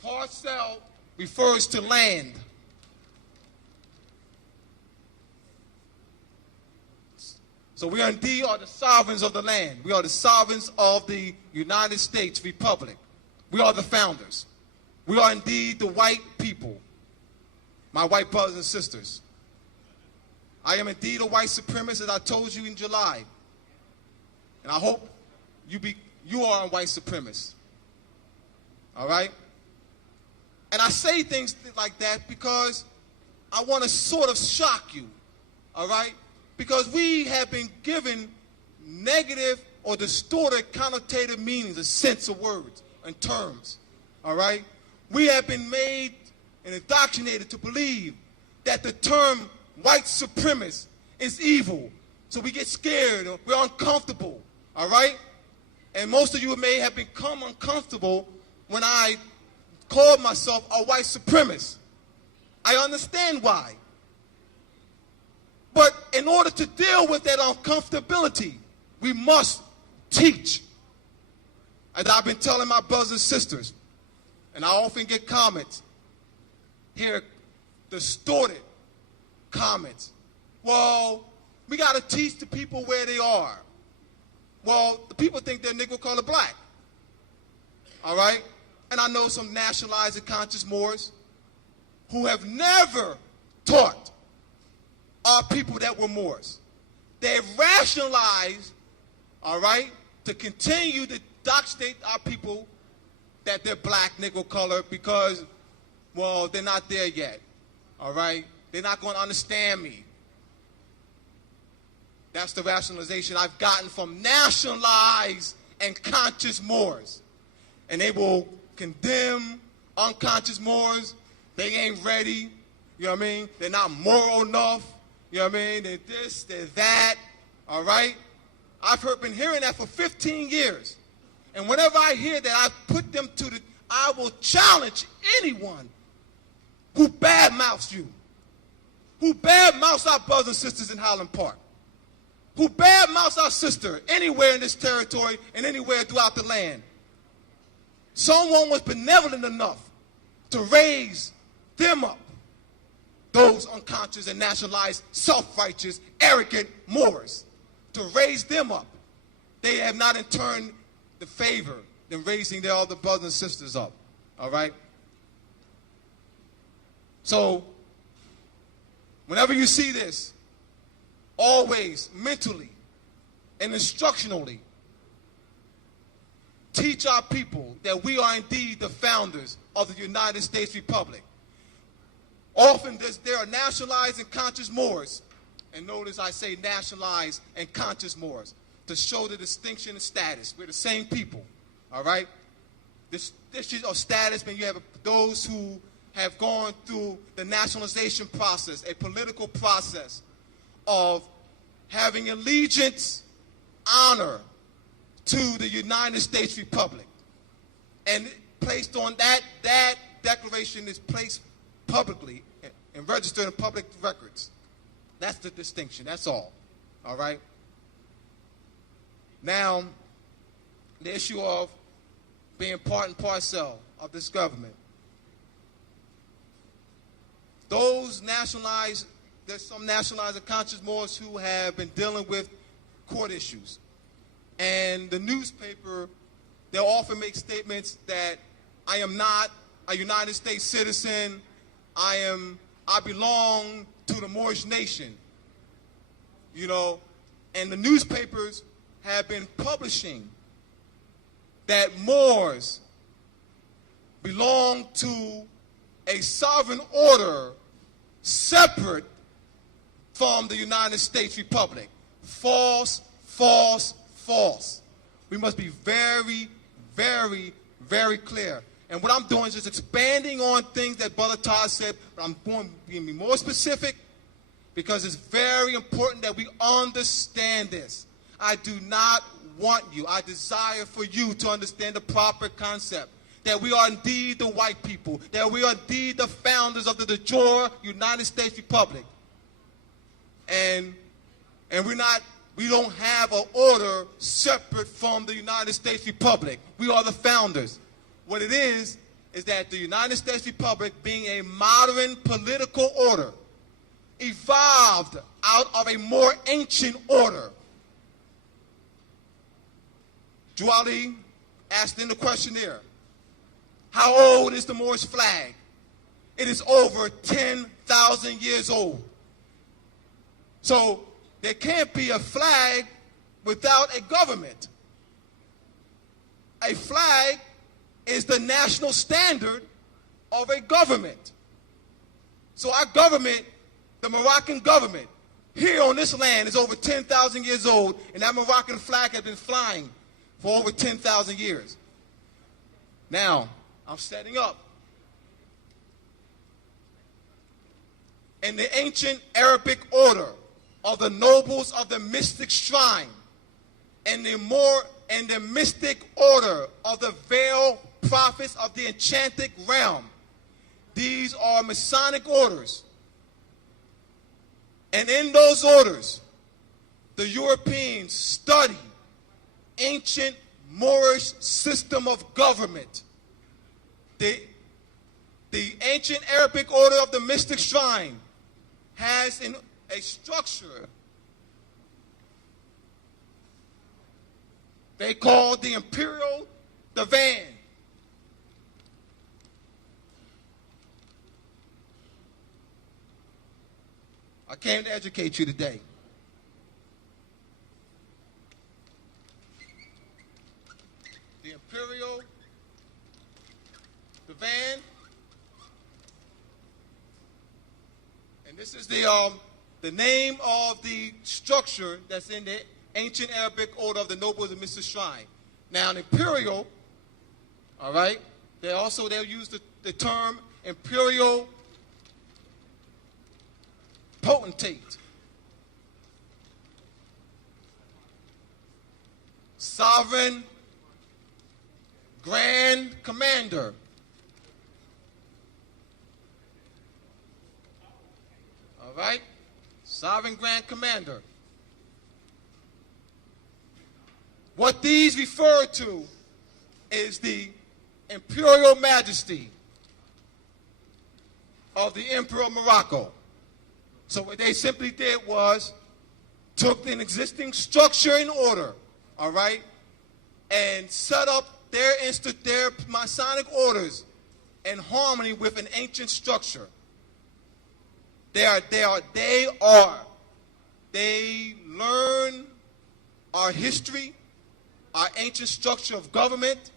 Parcel refers to land. So we are indeed the sovereigns of the land. We are the sovereigns of the United States Republic. We are the founders. We are indeed the white people, my white brothers and sisters. I am indeed a white supremacist, as I told you in July. And I hope you are a white supremacist. All right? And I say things like that because I want to sort of shock you. All right? Because we have been given negative or distorted connotative meanings, a sense of words and terms. All right? We have been made and indoctrinated to believe that the term white supremacist is evil. So we get scared, or we're uncomfortable, all right? And most of you may have become uncomfortable when I called myself a white supremacist. I understand why. But in order to deal with that uncomfortability, we must teach. As I've been telling my brothers and sisters, and I often get comments, hear distorted comments. Well, we got to teach the people where they are. Well, the people think they're Negro, color, black. All right? And I know some nationalized and conscious Moors who have never taught our people that were Moors. They've rationalized, all right, to continue to doxate our people that they're black, Negro, color, because, well, they're not there yet. All right? They're not going to understand me. That's the rationalization I've gotten from nationalized and conscious Moors. And they will condemn unconscious Moors. They ain't ready. You know what I mean? They're not moral enough. You know what I mean? They're this, they're that. All right? I've been hearing that for 15 years. And whenever I hear that, I put them to the, I will challenge anyone who badmouths you, who badmouths our brothers and sisters in Highland Park, who badmouths our sister anywhere in this territory and anywhere throughout the land. Someone was benevolent enough to raise them up, those unconscious and nationalized, self-righteous, arrogant Moors, to raise them up. They have not in turn the favor in raising their other brothers and sisters up, all right? So, whenever you see this, always mentally and instructionally teach our people that we are indeed the founders of the United States Republic. Often there are nationalized and conscious Moors, and notice I say nationalized and conscious Moors, to show the distinction and status. We're the same people, all right? This issue of status, when you have those who have gone through the nationalization process, a political process of having allegiance, honor to the United States Republic. And placed on that declaration is placed publicly and registered in public records. That's the distinction, that's all right? Now, the issue of being part and parcel of this government. Those nationalized, there's some nationalized and conscious Moors who have been dealing with court issues. And the newspaper, they'll often make statements that I am not a United States citizen, I belong to the Moorish nation, you know, and the newspapers have been publishing that Moors belong to a sovereign order separate from the United States Republic. False, false, false. We must be very, very, very clear. And what I'm doing is just expanding on things that Brother Taj said, but I'm going to be more specific because it's very important that we understand this. I do not want you, I desire for you to understand the proper concept, that we are indeed the white people, that we are indeed the founders of the de jure United States Republic. And we don't have an order separate from the United States Republic. We are the founders. What it is that the United States Republic, being a modern political order, evolved out of a more ancient order. Juali asked in the questionnaire, how old is the Moorish flag? It is over 10,000 years old. So there can't be a flag without a government. A flag is the national standard of a government. So our government, the Moroccan government, here on this land is over 10,000 years old, and that Moroccan flag has been flying for over 10,000 years. Now, I'm setting up. In the ancient Arabic order of the nobles of the mystic shrine and the mystic order of the veiled prophets of the enchanted realm. These are Masonic orders. And in those orders, the Europeans study ancient Moorish system of government. The ancient Arabic order of the mystic shrine has a structure they call the imperial divan. I came to educate you today. The imperial divan, and this is the name of the structure that's in the ancient Arabic order of the nobles of Mr. Shrine. Now, an imperial, all right, they'll use the term imperial potentate, sovereign grand commander, all right, sovereign grand commander. What these refer to is the imperial majesty of the Emperor of Morocco. So what they simply did was took an existing structure in order, all right, and set up their Masonic orders in harmony with an ancient structure. They learn our history, our ancient structure of government.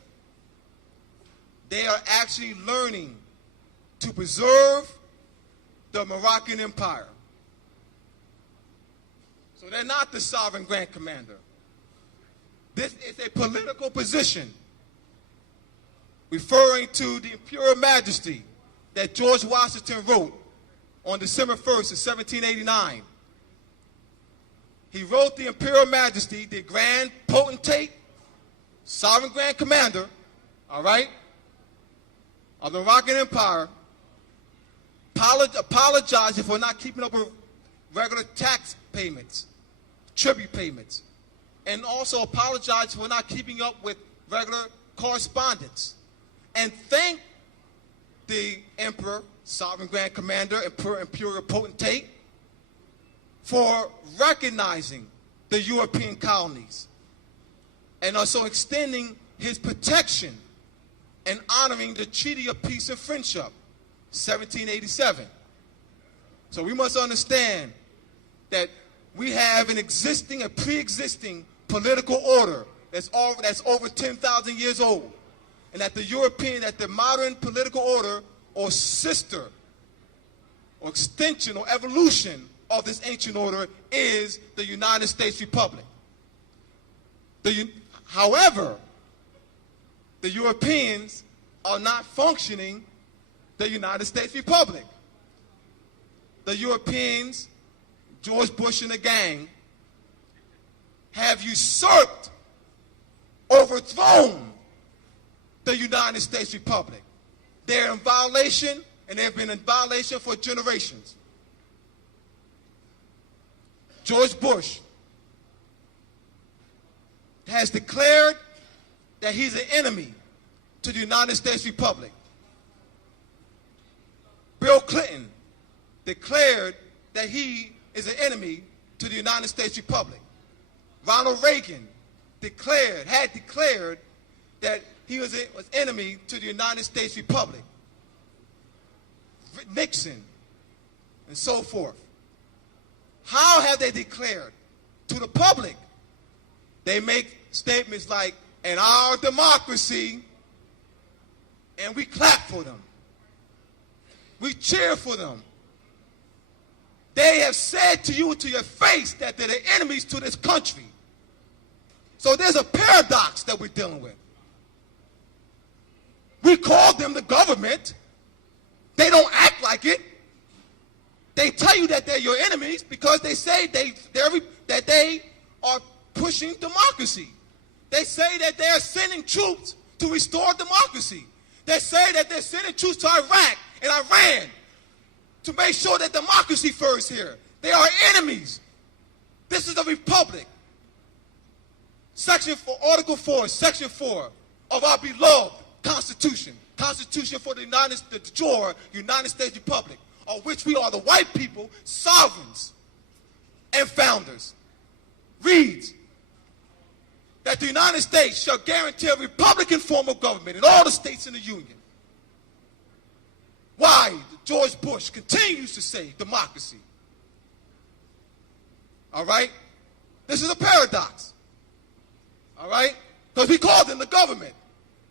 They are actually learning to preserve the Moroccan Empire. So they're not the sovereign grand commander. This is a political position referring to the imperial majesty that George Washington wrote on December 1st of 1789. He wrote the imperial majesty, the grand potentate, sovereign grand commander, all right, of the Moroccan Empire, apologizing for not keeping up with regular tax payments, tribute payments, and also apologized for not keeping up with regular correspondence, and thanked the emperor, sovereign grand commander, imperial potentate, for recognizing the European colonies and also extending his protection and honoring the Treaty of Peace and Friendship, 1787. So we must understand that we have a pre-existing political order that's over 10,000 years old, and that the modern political order, or sister, or extension, or evolution of this ancient order is the United States Republic. However, the Europeans are not functioning the United States Republic. The Europeans, George Bush and the gang, have usurped, overthrown the United States Republic. They're in violation, and they've been in violation for generations. George Bush has declared that he's an enemy to the United States Republic. Bill Clinton declared that he is an enemy to the United States Republic. Ronald Reagan had declared that he was an enemy to the United States Republic. Nixon, and so forth. How have they declared to the public? They make statements like, in our democracy, and we clap for them. We cheer for them. They have said to you to your face that they're the enemies to this country. So there's a paradox that we're dealing with. We call them the government. They don't act like it. They tell you that they're your enemies because they say that they are pushing democracy. They say that they are sending troops to restore democracy. They say that they're sending troops to Iraq and Iran to make sure that democracy flourish here. They are enemies. This is a republic. Article 4, Section 4 of our beloved Constitution. Constitution for the United States Republic, of which we are the white people, sovereigns and founders, reads that the United States shall guarantee a Republican form of government in all the states in the Union. Why George Bush continues to say democracy. All right? This is a paradox. All right? Because we call them the government.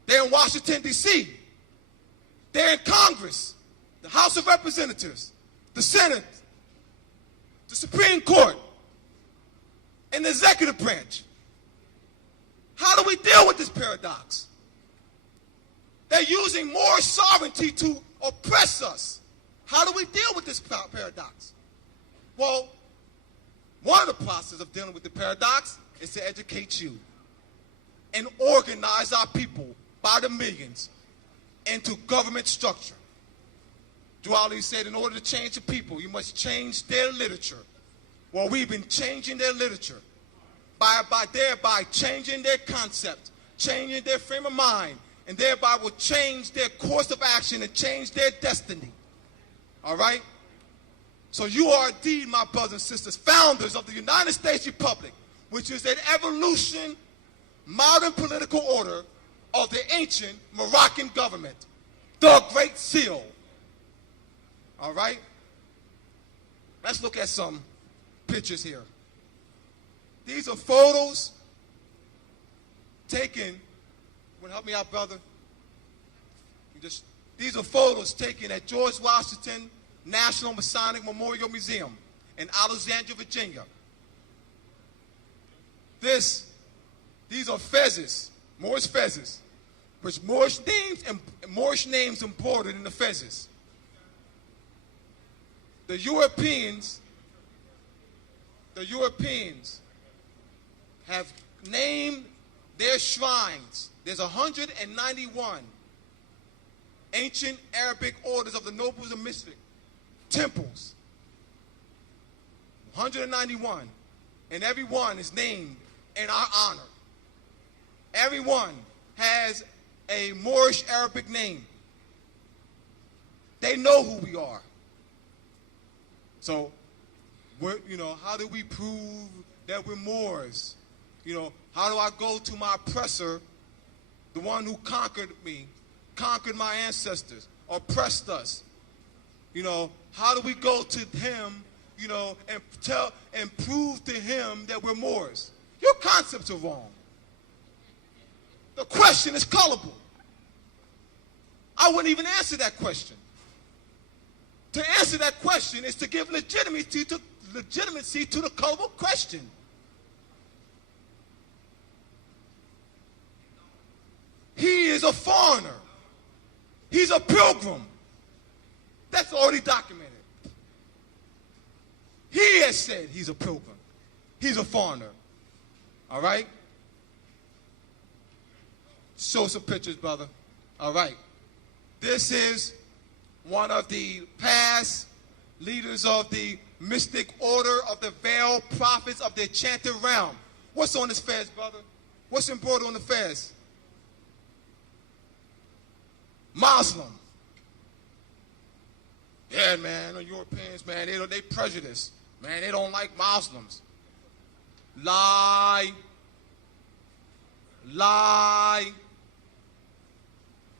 They're in Washington, D.C. They're in Congress, the House of Representatives, the Senate, the Supreme Court, and the executive branch. How do we deal with this paradox? They're using more sovereignty to oppress us. How do we deal with this paradox? Well, one of the processes of dealing with the paradox is to educate you and organize our people by the millions into government structure. Duali said, in order to change the people, you must change their literature. Well, we've been changing their literature thereby changing their concept, changing their frame of mind, and thereby will change their course of action and change their destiny. All right? So you are indeed, my brothers and sisters, founders of the United States Republic, which is an evolution, modern political order of the ancient Moroccan government, the Great Seal. All right? Let's look at some pictures here. These are photos taken, help me out, brother. These are photos taken at George Washington National Masonic Memorial Museum in Alexandria, Virginia. These are fezzes, Moorish fezzes, with Moorish names embroidered in the fezzes. The Europeans have named their shrines. There's 191 ancient Arabic orders of the nobles and mystics, temples. 191. And every one is named in our honor. Everyone has a Moorish Arabic name. They know who we are. So, how do we prove that we're Moors? How do I go to my oppressor, the one who conquered me, conquered my ancestors, oppressed us? How do we go to him, and prove to him that we're Moors? Your concepts are wrong. The question is colorable. I wouldn't even answer that question. To answer that question is to give legitimacy to the colorable question. He is a foreigner. He's a pilgrim. That's already documented. He has said he's a pilgrim. He's a foreigner. All right? Show some pictures, brother. All right. This is one of the past leaders of the mystic order of the veiled prophets of the enchanted realm. What's on this fez, brother? What's embroidered on the fez? Muslim. Yeah, man, the Europeans, man, they prejudice. Man, they don't like Muslims. Lie.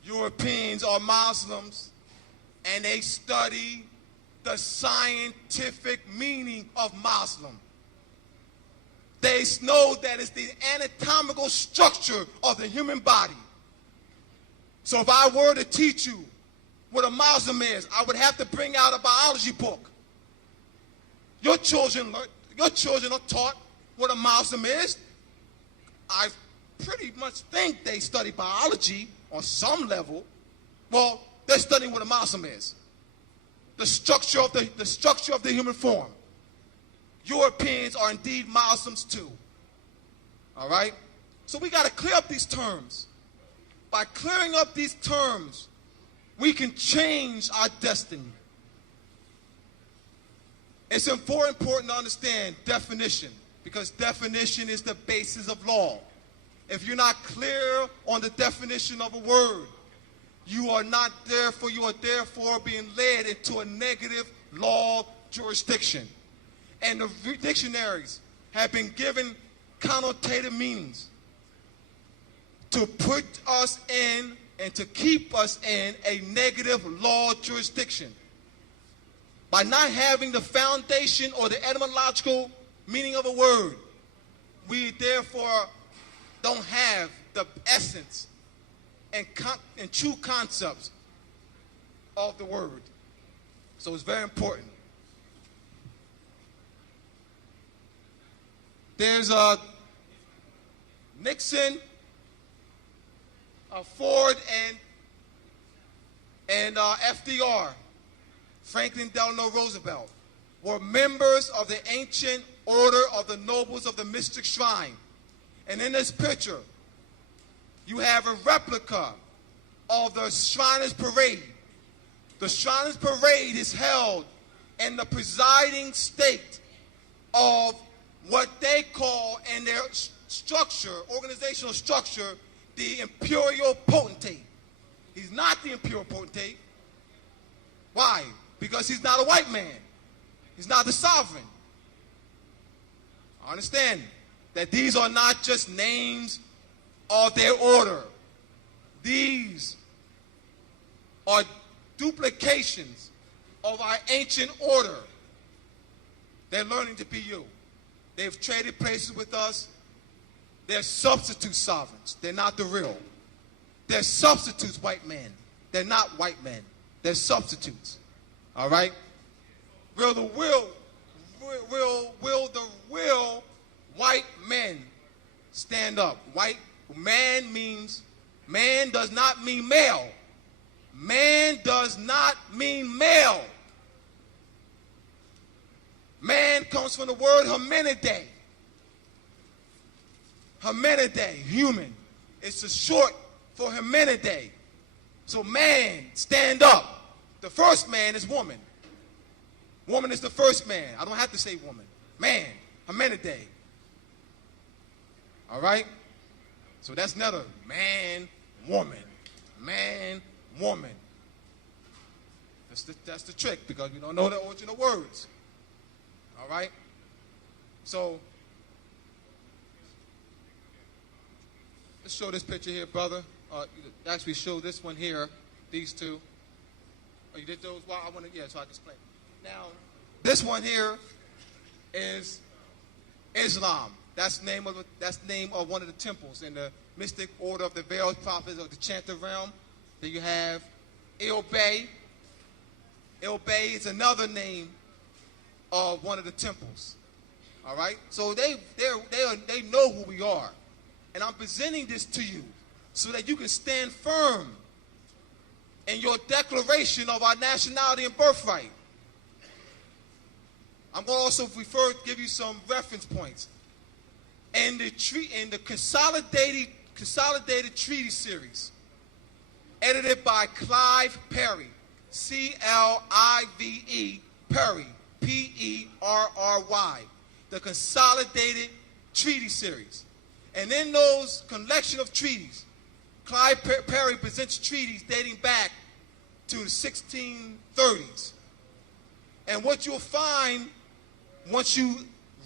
Europeans are Muslims, and they study the scientific meaning of Muslim. They know that it's the anatomical structure of the human body. So if I were to teach you what a Muslim is, I would have to bring out a biology book. Your children are taught what a Muslim is. I pretty much think they study biology on some level. Well, they're studying what a Muslim is. the structure of the human form. Europeans are indeed Muslims too. All right? So we got to clear up these terms. By clearing up these terms, we can change our destiny. It's important to understand definition, because definition is the basis of law. If you're not clear on the definition of a word, you are therefore being led into a negative law jurisdiction. And the dictionaries have been given connotative meanings to put us in and to keep us in a negative law jurisdiction. By not having the foundation or the etymological meaning of a word, we therefore don't have the essence and true concepts of the word. So it's very important. There's Nixon, Ford, and FDR, Franklin Delano Roosevelt, were members of the ancient order of the nobles of the mystic shrine. And in this picture, you have a replica of the Shriners Parade. The Shriners Parade is held in the presiding state of what they call in their structure, organizational structure, the imperial potentate. He's not the imperial potentate. Why? Because he's not a white man. He's not the sovereign. Understand that these are not just names of their order. These are duplications of our ancient order. They're learning to be you. They've traded places with us. They're substitute sovereigns. They're not the real. They're substitutes, white men. They're not white men. They're substitutes. All right? Will the real white men stand up? White man means, man does not mean male. Man does not mean male. Man comes from the word Hominidae. Hominidae, human. It's a short for Hominidae. So man, stand up. The first man is woman. Woman is the first man. I don't have to say woman. Man, Hominidae. All right? So that's another man, woman. Man, woman. That's the trick, because we don't know the original words. All right? So, let's show this picture here, brother. Actually, show this one here, these two. Oh, you did those? Well, I want to, yeah, so I can explain. Now, this one here is Islam. That's the name of one of the temples in the mystic order of the Veiled Prophets of the Chanted Realm. Then you have El Bey. El Bey is another name of one of the temples. All right? So they know who we are. And I'm presenting this to you so that you can stand firm in your declaration of our nationality and birthright. I'm going to also give you some reference points. In the consolidated treaty series, edited by Clive Perry, C-L-I-V-E, Perry, P-E-R-R-Y, the Consolidated Treaty Series. And in those collection of treaties, Clive Perry presents treaties dating back to the 1630s. And what you'll find once you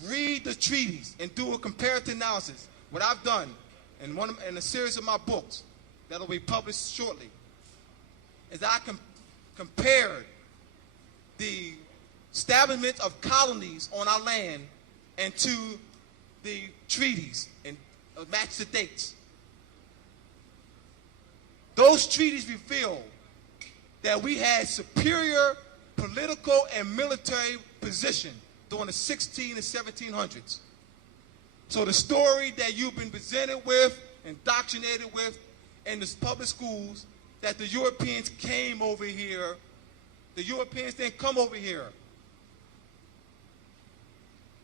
read the treaties and do a comparative analysis, what I've done in a series of my books that'll be published shortly, is I compared the establishment of colonies on our land and to the treaties and match the dates. Those treaties reveal that we had superior political and military position during the 16 and 1700s. So the story that you've been presented with, indoctrinated with in the public schools, that the Europeans came over here The Europeans didn't come over here.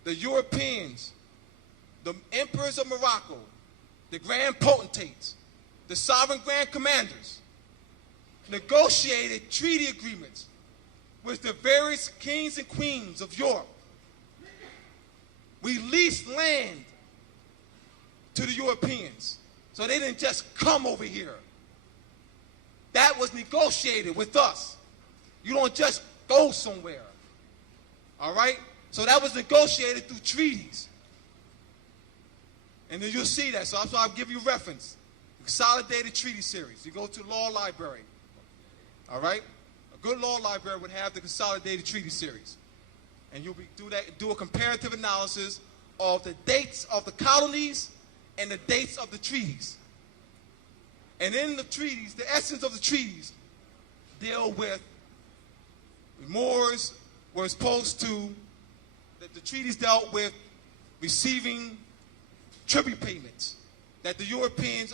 The Europeans, the emperors of Morocco, the grand potentates, the sovereign grand commanders, negotiated treaty agreements with the various kings and queens of Europe. We leased land to the Europeans, so they didn't just come over here. That was negotiated with us. You don't just go somewhere. All right? So that was negotiated through treaties. And then you'll see that. So that's why I'll give you a Consolidated Treaty Series. You go to law library. All right? A good law library would have the Consolidated Treaty Series. And you'll do a comparative analysis of the dates of the colonies and the dates of the treaties. And in the treaties, the essence of the treaties deal with the Moors were supposed to, that the treaties dealt with receiving tribute payments, that the Europeans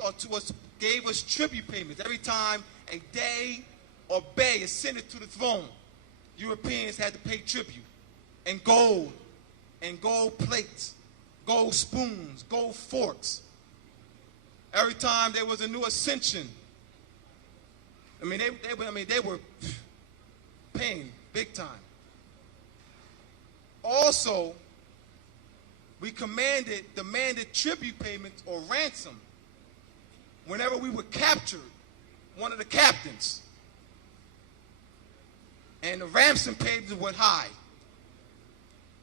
gave us tribute payments. Every time a Dey or Bey ascended to the throne, Europeans had to pay tribute. And gold plates, gold spoons, gold forks. Every time there was a new ascension, they were paying big time. Also, we demanded tribute payments or ransom whenever we were captured, one of the captains. And the ransom payments were high.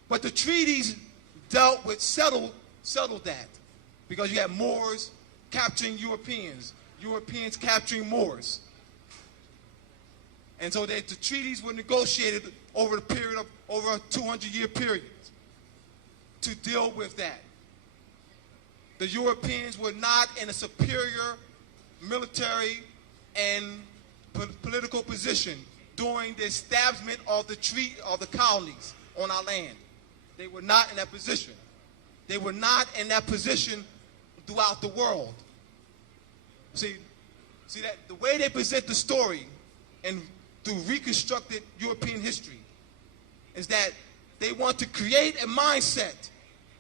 But the treaties dealt with, settled that. Because you had Moors capturing Europeans, Europeans capturing Moors. And so the treaties were negotiated over a 200-year period to deal with that. The Europeans were not in a superior military and political position during the establishment of the colonies on our land. They were not in that position. They were not in that position throughout the world. See that the way they present the story and through reconstructed European history is that they want to create a mindset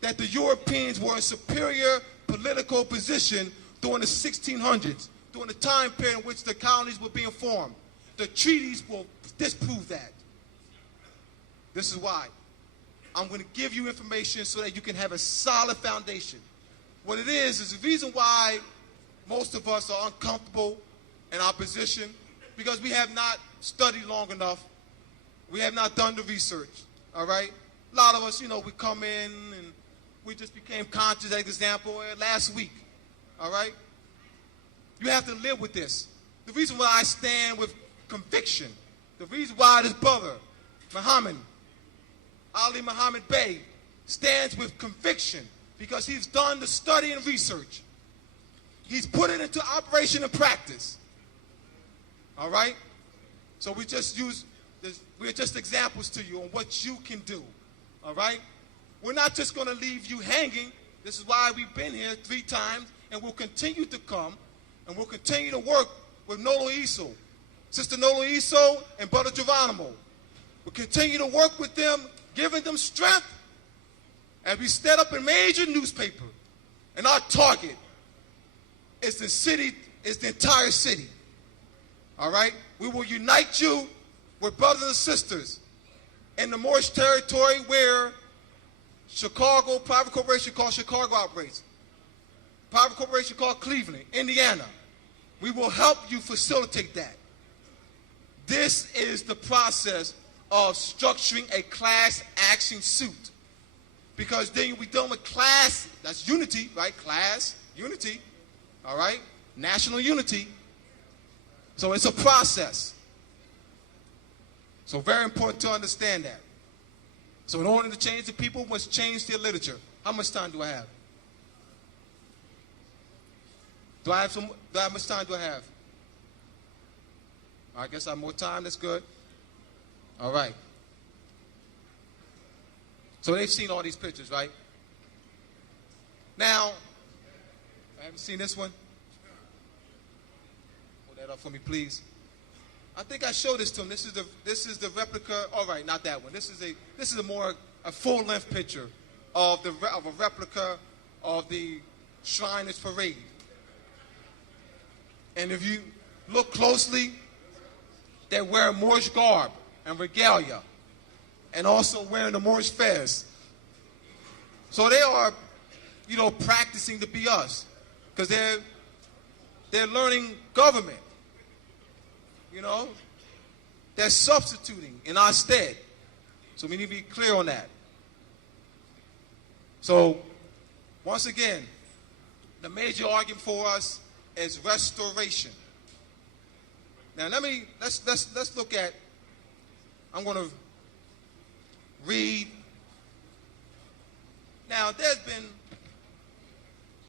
that the Europeans were in superior political position during the 1600s, during the time period in which the colonies were being formed. The treaties will disprove that. This is why I'm going to give you information so that you can have a solid foundation. What it is the reason why most of us are uncomfortable in our position, because we have not studied long enough. We have not done the research, all right? A lot of us, we come in and we just became conscious, as an example, last week, all right? You have to live with this. The reason why I stand with conviction, the reason why this brother, Ali Muhammad Bey, stands with conviction, because he's done the study and research. He's put it into operation and practice. All right? So we're just examples to you on what you can do. All right? We're not just going to leave you hanging. This is why we've been here 3 times, and we'll continue to come, and we'll continue to work with Nolo Iso, Sister Nolo Iso, and Brother Geronimo. We'll continue to work with them, giving them strength as we stand up in major newspaper. And our target is the entire city. All right? We will unite you with brothers and sisters in the Moorish territory where Chicago, private corporation called Chicago operates. Private corporation called Cleveland, Indiana. We will help you facilitate that. This is the process of structuring a class action suit. Because then we done with class, that's unity, right? Class, unity, all right? National unity. So it's a process. So very important to understand that. So in order to change the people, we must change their literature. How much time do I have? How much time do I have? I guess I have more time, that's good. All right. So they've seen all these pictures, right? Now, I haven't seen this one. Hold that up for me, please. I think I showed this to him. This is the replica. All right, not that one. This is a full-length picture of a replica of the Shriners Parade. And if you look closely, they're wearing Moorish garb and regalia, and also wearing the Moorish fez. So they are, practicing to be us, because they're learning government. They're substituting in our stead. So we need to be clear on that. So, once again, the major argument for us is restoration. Now let's look at, I'm going to read. Now there's been